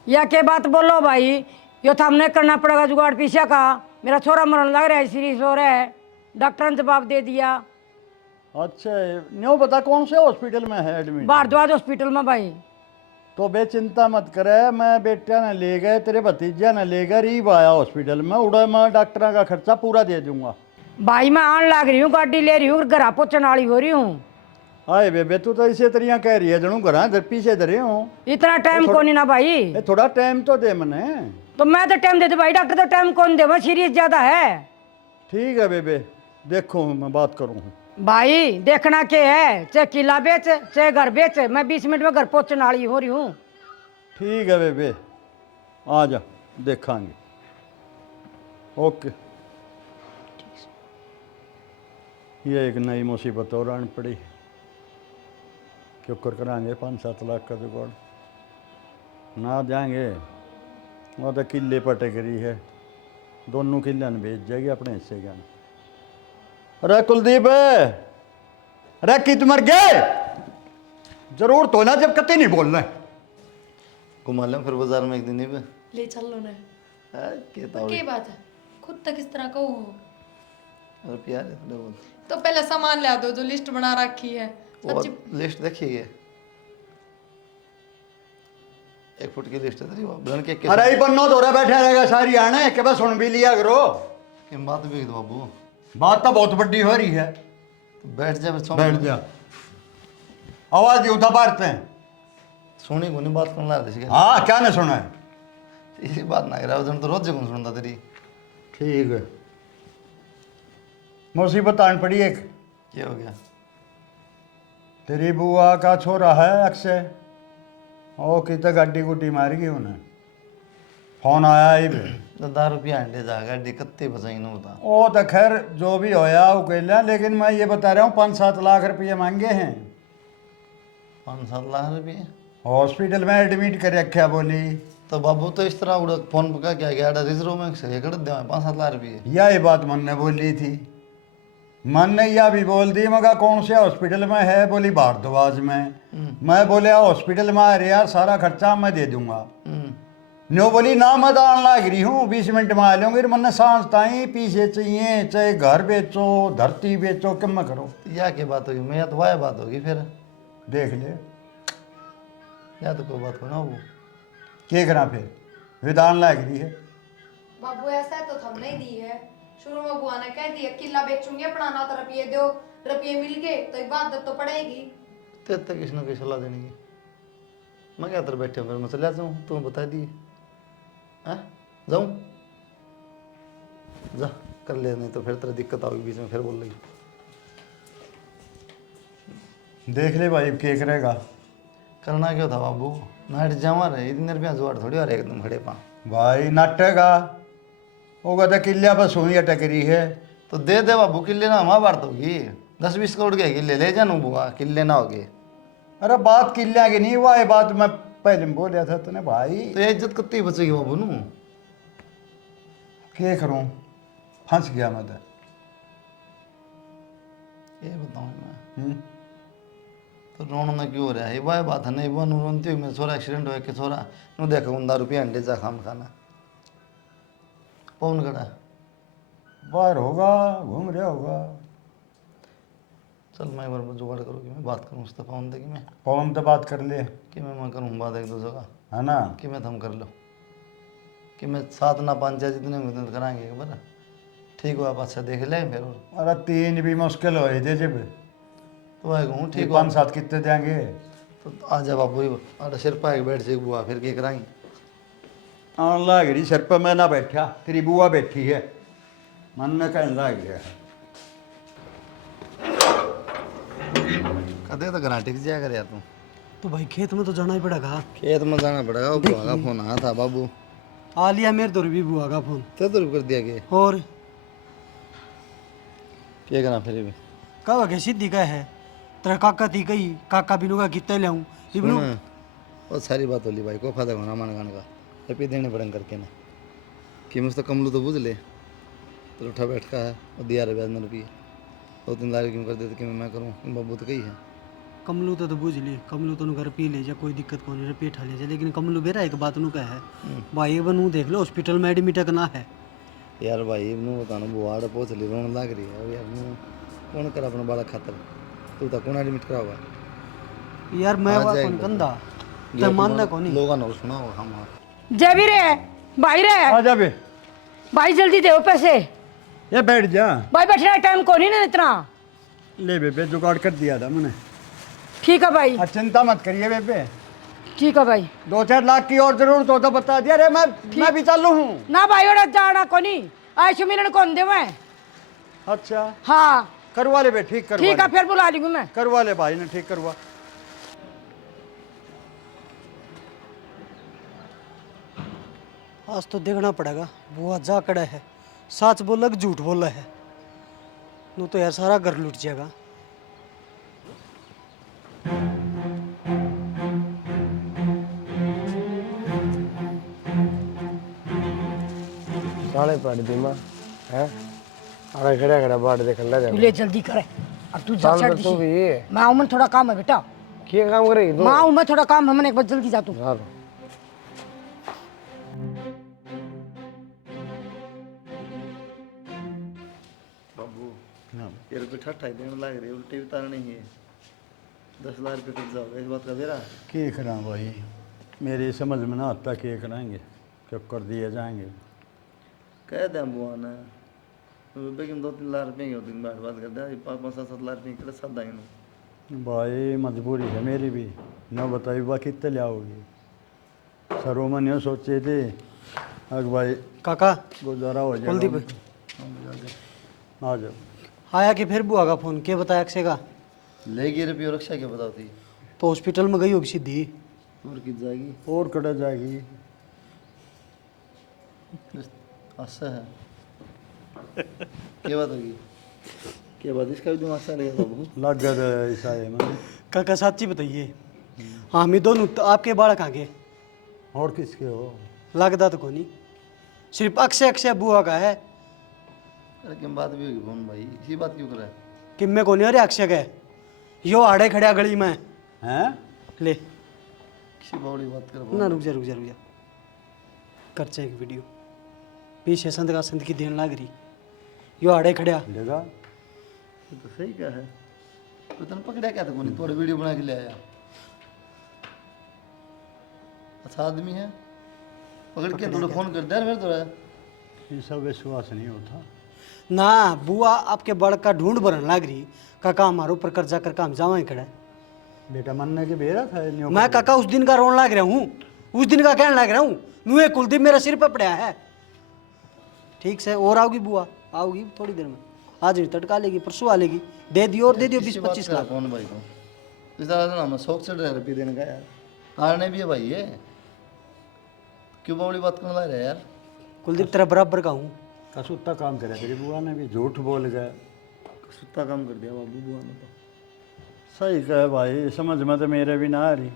या के बात बोलो भाई, यो तो हमने करना पड़ेगा जुगाड़ पीछे का। मेरा छोरा मरने लग रहा है, सीरियस हो रहा है, डॉक्टर ने जवाब दे दिया। अच्छा है, न्यू बता कौन से हॉस्पिटल में है एडमिट? भारद्वाज हॉस्पिटल में भाई। तो बे चिंता मत करे, मैं बेटा ने ले गए, तेरे भतीजा ने ले गए, रीब आया हॉस्पिटल में, उड़ा मैं डॉक्टर का खर्चा पूरा दे दूंगा। भाई मैं आन लग रही हूँ, गाड़ी ले रही हूँ, घर पहुँचने वाली हो रही हूँ। हाय बेबे, तू तो इसे तरिया कह रही है जनू घर इधर पीछे धरे हूँ। इतना टाइम कौन ना भाई, ए, थोड़ा टाइम तो दे मने। तो मैं तो टाइम देती भाई, डॉक्टर तो टाइम कौन दे, सीरियस ज्यादा है। ठीक है बेबे, देखो मैं बात करूँ। भाई देखना के है, चाहे किला बेच चाहे घर बेच, मैं 20 मिनट में घर पहुँचने वाली हो रही हूँ। ठीक है बेबे, आ जा देखांगे। ओके। ये एक नई मुसीबत और आन पड़ी, क्यों कर कराएंगे 5-7 लाख का जुगाड़ ना जाएंगे। वो तो किले पटे करी है, दोनों किले ने बेच जाएगी अपने हिस्से का। अरे कुलदीप, अरे कित मर गए? जरूर तो ना, जब कते नहीं बोलना है। घुमा लें फिर बाजार में एक दिन ही पे। ले चल लो ना। क्या बात है, खुद तक इस तरह का हो। रुपया ले थोड़े बहुत। तो पहले सामान ला दो जो लिस्ट बना रखी है। और लिस्ट देखिए, 1 फुट की लिस्ट है तेरी, वो ब्लन के अरे ये बन्नो दौरा बैठा रहेगा सारी आने के, बस सुन भी लिया करो। कि बात भी दो बाबू, बात तो बहुत बड़ी हो रही है। तो बैठ जा, बैठ जा, आवाज दी उठा बारते हैं। सुनी को नहीं बात करना रहा। हाँ क्या नहीं सुना है? इसी बात ना करा, तो रोज कौन सुनता तेरी। ठीक है, मुसीबत आन पड़ी एक। क्या हो गया? तेरी बुआ का छोरा है अक्षय, ओ कितने गड्डी गुड्डी मार गई उन्हें, फोन आया ही बे। तो 10 रुपया अंडे जाएगा दिक्कत बचाई ना होता। ओ तो खैर जो भी होया वो कह लिया, लेकिन मैं ये बता रहा हूँ 5-7 लाख रुपये मांगे हैं। 5-7 लाख रुपये? हॉस्पिटल में एडमिट कर रखा बोली। तो बाबू तो इस तरह उड़ा फोन पका क्या गया रिजर्व में से कर दे 5-7 लाख रुपये। यही बात मन ने बोली थी, मन ने यह भी बोल दी, मगर कौन से हॉस्पिटल में है, बोली भारद्वाज में। मैं बोले हॉस्पिटल में आ रहे यार, सारा खर्चा मैं दे दूंगा। नो बोली ना मैं दान लाग रही हूँ, 20 मिनट में आ लूँगी। मैंने सांस ताई पीछे चाहिए, चाहे घर बेचो धरती बेचो, कम में करो। या क्या बात होगी? मैं तो वह बात होगी फिर। देख ले या तो कोई बात हो ना वो क्या करा फिर, विधान लाग रही है। बाबू ऐसा तो हमने ही दी है, शुरू में बुआ ने कह दिया किला बेचूंगी अपना, ना तो रुपये दो, रुपये मिल गए तो इबादत तो पड़ेगी। तेरे तक किसी न कोई सलाह देने की। मैं क्या तेरे बैठे हूँ, फिर मैं चला जाऊँ, तुम बता दिए। हाँ जाऊँ? जा कर ले, नहीं तो फिर तेरा दिक्कत आओगी बीच में, फिर बोल रही। देख ले भाई क्या करेगा। करना क्या था बाबू, नाइट जमा रहे, इतने रुपया जुआड़ थोड़ी आ रहे एकदम खड़े पा। भाई नाटेगा होगा तो किलिया पर सुई अटक रही है। तो दे दे बाबू, किले ना हमारा बात होगी। 10-20 करोड़ के किले ले जानू बुआ, किले ना होगे। अरे बात किलिया की नहीं हुआ, ये बात मैं पहले में बोलिया था तूने भाई। तो ये इज्जत कितनी बचेगी बाबू नू? क्या करूं, फंस गया मैं तो। ये बताऊँ मैं, तो रोना ना क्यों हो रहा है? वह बात है नहीं, वो रोनती हुई मेरे छोरा एक्सीडेंट हुआ के छोरा नू देखो 10 रुपया अंडे जा खाम खाना पौन खड़ा। बाहर होगा, घूम रहा होगा। चल मैं एक बार जुगाड़ करूँ कि मैं बात करूँ उससे पवन दे कि मैं पवन तो बात कर ले कि मैं करूँ बात एक दो जगह, है ना, कि मैं थम कर लो कि मैं 7 ना 5 या जितने मदद कराएंगे बरा ठीक हुआ अच्छा देख ले फिर। अरे 3 भी मुश्किल हो दे जब, तो वह कहूँ ठीक 5-7 कितने देंगे। तो आ जा बाबू ही अरे सिर पाए बैठ से बुआ फिर क्या कराएंगे। आन लाग रही सर पर, मैं ना बैठा, तेरी बुआ बैठी है, मन ने कहने लाग गया। कदे तो घराटे की जाया कर यार तू। तो भाई खेत में तो जाना ही पड़ेगा। खेत में जाना पड़ेगा, वो बुआ का फोन आया था बाबू। आ लिया मेरे तो भी बुआ का फोन। तो कर दिया कि और क्या करना फिर भी कब के सीधी का है तेरा काका थी कही काका बिनू का कितने ले आऊं इबनू। बहुत सारी बात होली भाई, को फायदा होना मान गान का रुपये देने पड़ेंगे करके ना कि मुझसे कमलू तो बुझ ले तो उठा बैठ का है और दिया रुपया 2-3 लाख क्यों कर देते कि मैं करूँ बाबू तो कही है। कमलू तो बुझ ली, कमलू तो घर पी ले जा, कोई दिक्कत कौन है, पेट ले जा, लेकिन कमलू बेरा एक बात नु का है भाई बनू देख लो हॉस्पिटल में एडमिट करना है यार भाई नू बताना बुआड़ पहुँच ली रोन लग रही है यार नू कौन कर अपना बालक खातर तू तो कौन एडमिट करावा यार। मैं वो कौन कंधा ते मानना कौन लोगों ने सुना होगा हम जय भी रे भाई रे, आ जा बे, भाई जल्दी दे पैसे। ये बैठ जा। भाई बैठने का टाइम को नहीं ना इतना। ले बेबे जुगाड़ कर दिया था मैंने। ठीक है भाई, चिंता मत करिए बेबे, ठीक है भाई। 2-4 लाख की और जरूरत हो तो बता दिया। अरे मैं भी चालू हूँ। ना भाई और जाना को नहीं, आयशु मिलन कौन दे मैं। अच्छा हाँ करवा ले बे, ठीक करवा ठीक है, ले। फिर बुला लूंगी मैं। करवा ले भाई ने, ठीक करवा। आज तो देखना पड़ेगा बुआ जा कड़ा है, सच बोला कि झूठ बोला है, नू तो यार सारा घर लुट जाएगा। साले पड़ दी मां है, अरे खड़ा खड़ा बाट देख ले तू ले जल्दी करे, अब तू जा चल चढ़ तू भी मैं आऊं, मैं थोड़ा काम है बेटा। क्या काम करेगी तू? मैं आऊं, मैं थोड़ा काम है, मैंने एक बार जल्दी जा तू। चल बाबू ये रुपये ठट्ठा देने लग रही उल्टी उतारनी है 10 लाख रुपये कट जाओगे इस बात का बेरा। क्या करा भाई, मेरी समझ में ना आता क्या कराएंगे, क्या कर दिए जाएंगे। कह दें बुआ ने लेकिन 2-3 लाख रुपये की होती बात कर दे 5-7 लाख रुपये के साथ आएंगे। भाई मजबूरी है मेरी भी, न बताई बा कितने ले आओगी। सरोमन ये सोचे थे अग भाई काका गुजारा हो कुलदीप जाएगा। आ जाओ। आया कि फिर बुआ का फोन के बताया अक्षय का? ले गई रुपये रक्षा क्या बताती? तो हॉस्पिटल में गई होगी सीधी। और कित जाएगी? और कड़ा जाएगी। अच्छा है। क्या बात होगी? क्या बात, इसका भी दिमाग सा लगेगा बाबू। लग गया ऐसा है मैंने। काका सच्ची बताइए, हम ही दोनों तो आपके बालक आगे और किसके हो? लगता तो कोनी, सिर्फ अक्षय अक्षय बुआ का है। अरे क्या बात भी होगी फोन भाई, इसी बात क्यों करे? कि मैं कोनी, अरे अक्षय का है यो आड़े खड़िया गली में हैं? ले किसी बावड़ी बात कर। ना रुक जा रुक जा रुक जा, कर एक वीडियो पीछे संत का संत की देन लाग रही, यो आड़े खड़िया देखा? ये तो सही क्या है, तो तने पकड़ा क्या था कोनी, थोड़ा वीडियो बना के ले आया। अच्छा आदमी है, पकड़ के थोड़ा फोन कर दे मेरे थोड़ा। ये सब विश्वास नहीं होता। ना बुआ आपके बड़ का ढूंढ भरन लाग रही, काका हमारे ऊपर कर्जा कर काम जावा ही खड़ा है। बेटा मनने के बेरा था न्यू मैं काका उस दिन का रोन लाग रहा हूँ, उस दिन का कहने लग रहा हूँ, नुए कुलदीप मेरा सिर पर पड़ा है। ठीक से और आओगी बुआ, आओगी थोड़ी देर में, आज नहीं तटका लेगी, परसों आ लेगी, दे दियो और दे दियो 20-25 लाख। कौन भाई को इस तरह ना मैं शौक से रह रुपये देने का यार, कारण भी है भाई ये, क्यों बावड़ी बात करने लग रहा है यार? कुलदीप तेरा बराबर का हूँ। कसुत्ता काम करे तेरी बुआ ने भी, झूठ बोल गए। सुत्ता काम कर दिया बाबू बुआ ने तो। सही कहे भाई, समझ में तो मेरे भी ना आ रही।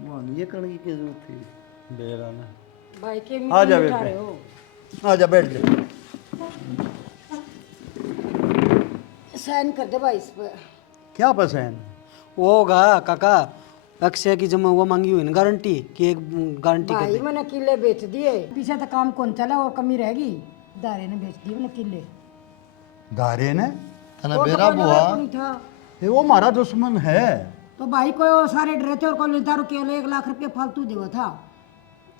बुआ ने ये करने की क्या जरूरत थी? बेरा ने भाई के आ जा मीटिंग उठा रहे बेटे, हो। आ जा बैठ जा। साइन कर दे भाई इस पर। क्या पसंद? वो होगा काका, अक्षय की जमा हुआ मांगी हुई ना गारंटी कि एक गारंटी कर भाई दे। मैंने किले बेच दिए, पीछे तो काम कौन चला और कमी रहेगी, दारे ने बेच दिए मैंने किले। दारे ने? तना और तो बेरा कोई बुआ लगा नहीं था। ये वो हमारा दुश्मन है। तो भाई कोई और सारे डरे थे और कोई लेता केवल 1 लाख रुपये फालतू देवा था,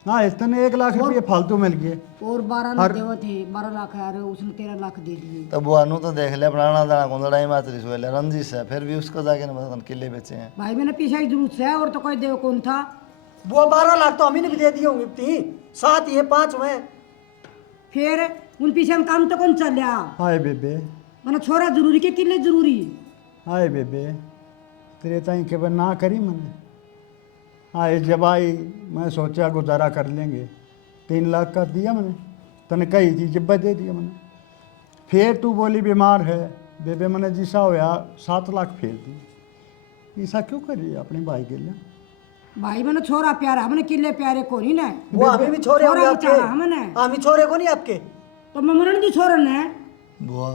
हाँ इतने 1 लाख रुपये फालतू मिल गए। और 12 लाख देवा थे, 12 लाख यार उसने 13 लाख दे दिए। तब बुआ नु तो देख ले पुराना दाना कौन लड़ाई मातरी सोए ले रंजिश है, फिर भी उसको जाके ना बता किले बेचे हैं। भाई मैंने पीछे ही जरूरत से और तो कोई देव कौन था। बुआ 12 लाख तो हमें भी दे दिए होंगे, 7 ये 5 में। फिर उन पीछे हम काम तो कौन चल रहा, हाय बेबे, मैंने छोरा जरूरी के किले जरूरी। हाय बेबे, तेरे ताई के बन ना करी मैंने। हाँ जब आई मैं सोचा गुजारा कर लेंगे, 3 लाख कर दिया मैंने, तने कही थी जब्बा दे दिया मैंने। फिर तू बोली बीमार है बेबे, मैंने जिसा होया 7 लाख फेर दी। ऐसा क्यों करी अपने भाई के लिए? भाई मैंने छोरा प्यारा, हमने किले प्यारे को नहीं ना। वो हमें भी छोरे होंगे छोरा आपके, बेचारा हमने, हम ही छोरे को नहीं आपके। तो मैं मरण दी छोरन है। बुआ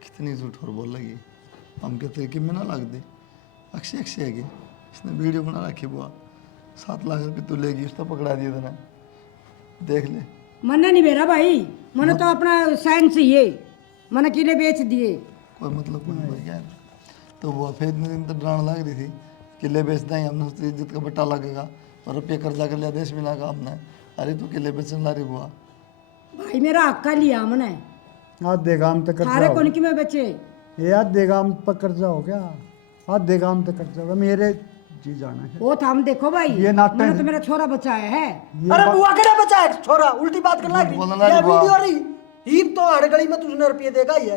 कितनी झूठ और बोल लगी, हम कहते कि मैं ना लग दे। अक्षय अक्षय है कि इसने वीडियो बना रखी बुआ, 7 लाख रुपये तू लेगी, उसको पकड़ा दिया तूने, देख ले। मैंने नहीं बेरा भाई, मैंने तो अपना साइन से ही मैंने किले बेच दिए। कोई मतलब कोई भाई यार। तो बुआ फिर इतने दिन तो डराने लग रही थी, किले बेच देंगे हमने, उसकी इज्जत का बट्टा लगेगा और रुपये कर्जा कर लिया देश बिना का हमने। अरे तू किले बेचने ला रही बुआ। भाई मेरा हक का लिया हमने, आधे काम तक सारे कौन की में बचे। ये आधे काम पर कर्जा हो गया, आधे काम तक कर्जा होगा, मेरे जी जाना है। वो था हम देखो भाई, ये नाटक मैंने है। तो मेरा छोरा बचाया है। अरे बुआ के बचा है छोरा, उल्टी बात कर लग बोलने रही। लगी ये बुआ। वीडियो रही ही तो हड़गड़ी में तुझने रुपये देगा ही है।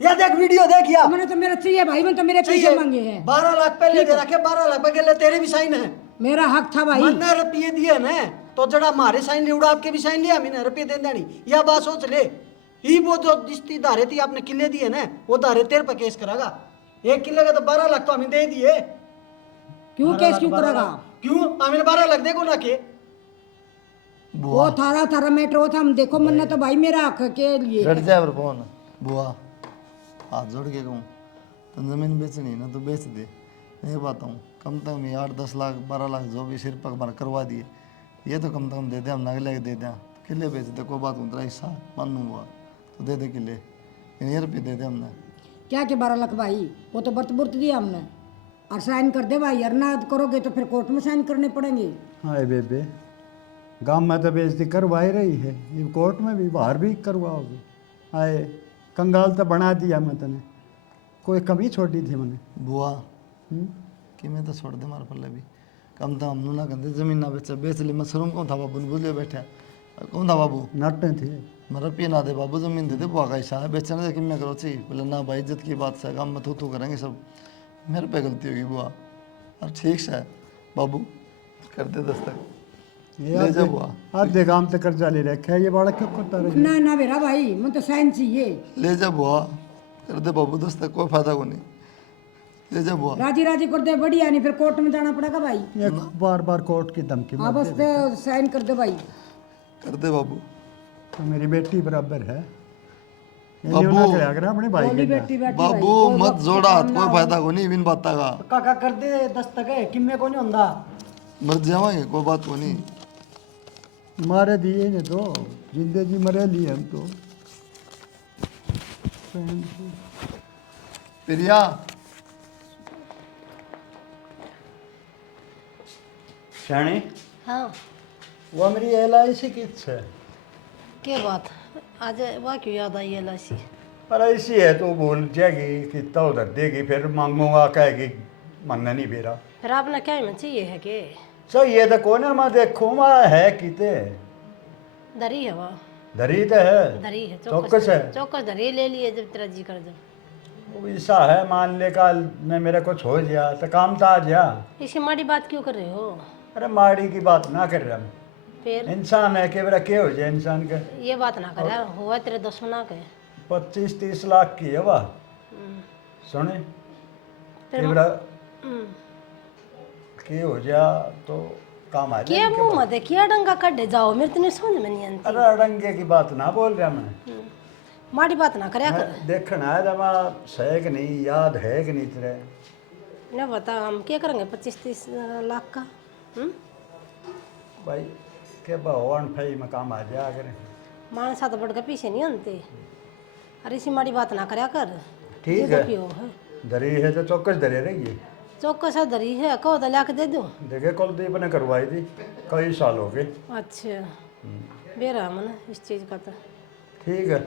ये देख वीडियो देख या, मैंने तो मेरा चाहिए भाई, मैंने तो मेरे पैसे मांगे हैं। 12 लाख पहले दे रखे, 12 लाख पहले तेरे भी साइन है। मेरा हक था भाई। मैंने रुपये दिए ना, तो जड़ा हमारे साइन लिया आपके भी साइन लिया, मैंने रुपये दे देनी। या बात सोच ले, ही वो जो जिसकी धारे थी आपने किले दिए ना, वो धारे तेरे पर केस करागा। 1 किले का तो 12 लाख तो हमें दे दिए। क्यों केस क्यों करेगा? क्यों हमें 12 लाख देखो ना के। वो थारा थारा मैटर वो था, हम देखो मैंने तो भाई मेरा हक के लिए। रट जाए कौन बुआ, हाथ जोड़ के कहूँ तो ज़मीन बेचनी है ना तो बेच दे, नहीं पाता हूँ कम से कम 8-10 लाख 12 लाख जो भी सिर पर करवा दिए, ये तो कम से कम दे दे, हम नगले दे दें, किले बेच दे, कोई बात नहीं, हिस्सा मानू हुआ तो दे दे किले, ये रुपये दे दे हमने। क्या के 12 लाख भाई, वो तो बर्त बुर्त दिया हमने, और साइन कर दे भाई, अरना करोगे तो फिर कोर्ट में साइन करने पड़ेंगे। हाय बेबे, गांव में तो बेइज्जती करवाई रही है, ये कोर्ट में भी बाहर भी करवाओगी। आए कंगाल तो बना दिया मैं तने, कोई कमी छोटी थी मैंने। बुआ कि मैं तो छोड़ दे मार पल्ले भी, कम तो हम ना कहते जमीन ना बेचा बेच ले, मशरूम कौन था बाबू ने बुझले बैठा, कौन था बाबू नटे थे मेरा पीना दे बाबू, जमीन दे दे, बुआ का हिस्सा है, बेचने दे कि मैं करो ची। बोले ना भाई, इज्जत की बात से काम में थू करेंगे सब, मेरे पे गलती होगी बुआ। और ठीक से बाबू कर दे दस्तक, ले जा बुआ, आधे काम तो कर्जा ले रखा है, ये बड़ा क्यों करता रहे? ना ना बेरा भाई मैं तो साइन चाहिए। ले जा बुआ, कर दे बाबू दस्तक, कोई फायदा को नहीं, ले जा बुआ। राजी राजी कर दे, बढ़िया नहीं फिर कोर्ट में जाना पड़ेगा भाई। ये बार बार कोर्ट की धमकी हाँ मत बस दे। तो साइन कर दे भाई। कर दे बाबू। तो मेरी बेटी बराबर है, बाबू। अपने भाई बोली के बेटी बेटी बाबू मत जोड़ा हाथ, कोई फायदा को नहीं, बिन बात का काका कर दे दस्तक है, किम्मे को नहीं होंदा। मर जावांगे, कोई बात को नहीं। मारे दिए ने तो जिंदे जी मरे लिए हम तो। प्रिया, शानी हाँ वो मेरी LIC की है। क्या बात, आज वह क्यों याद आई LIC? पर ऐसी है तो बोल जाएगी कि तो उधर देगी, फिर मांगूंगा कहेगी मानना नहीं मेरा। फिर आपने क्या में चाहिए है कि सही ये तो कौन है, मैं देखूँ मैं है किते दरी है वह? धरी तो है, दरी है, चौकस है। चौकस दरी ले लिए जब तेरा जी कर दो। वो ऐसा है, मान ले कल ने मेरा कुछ हो गया तो काम तो आ जा। इसी माड़ी बात क्यों कर रहे हो? अरे माड़ी की बात ना कर रहा मैं, फिर इंसान है, के बेरा क्या हो जाए इंसान के। ये बात ना करे, हुआ तेरे दुश्मना के। 25-30 लाख की है वाह, सुने के बेरा के हो जा तो काम आ क्या जाए। मुंह मत किया डंगा कड्डे जाओ, मेरे तो नहीं समझ में नहीं आती। अरे अड़ंगे की बात ना बोल रहा मैं, माड़ी बात ना करे कर। देखना है जमा है कि नहीं, याद है कि नहीं तेरे। ना बता हम क्या करेंगे 25-30 लाख का? भाई के भगवान भाई में काम आ जाया करें। मान साथ बढ़ के पीछे नहीं आनते। अरे इसी माड़ी बात ना करे कर। ठीक ये तो है, क्यों है? धरी है तो चौकस धरे रहिए। चौकस है दरी है, कहो तो लाके दे दूं। देखे कुलदीप ने करवाई थी, कई साल हो गए। अच्छा बेरा मन इस चीज़ का तो ठीक है,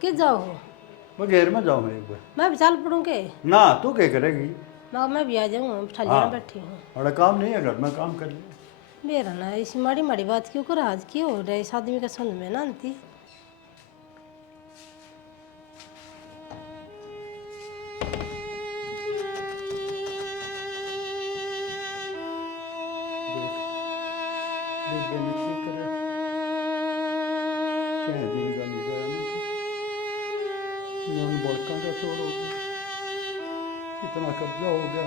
किस जाओ हो? मैं घेर में जाऊँ एक बार। मैं भी चाल पड़ूँ के? ना तू क्या करेगी? मैं भी आ जाऊँ, ठलिया हाँ। बैठी हूँ। बड़ा काम नहीं है घर में, काम कर लिया। बेरा ना इसी माड़ी माड़ी बात क्यों कर, आज क्यों हो रहा है इस आदमी का समझ में ना आती। कितना कब्जा हो गया,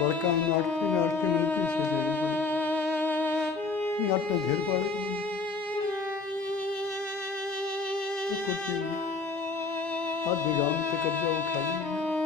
बड़का नाटती नाटती मैंने पीछे देनी पड़ी, नाटने घेर पड़े तो कुछ नहीं, आधे गांव से कब्जा उठा लिया।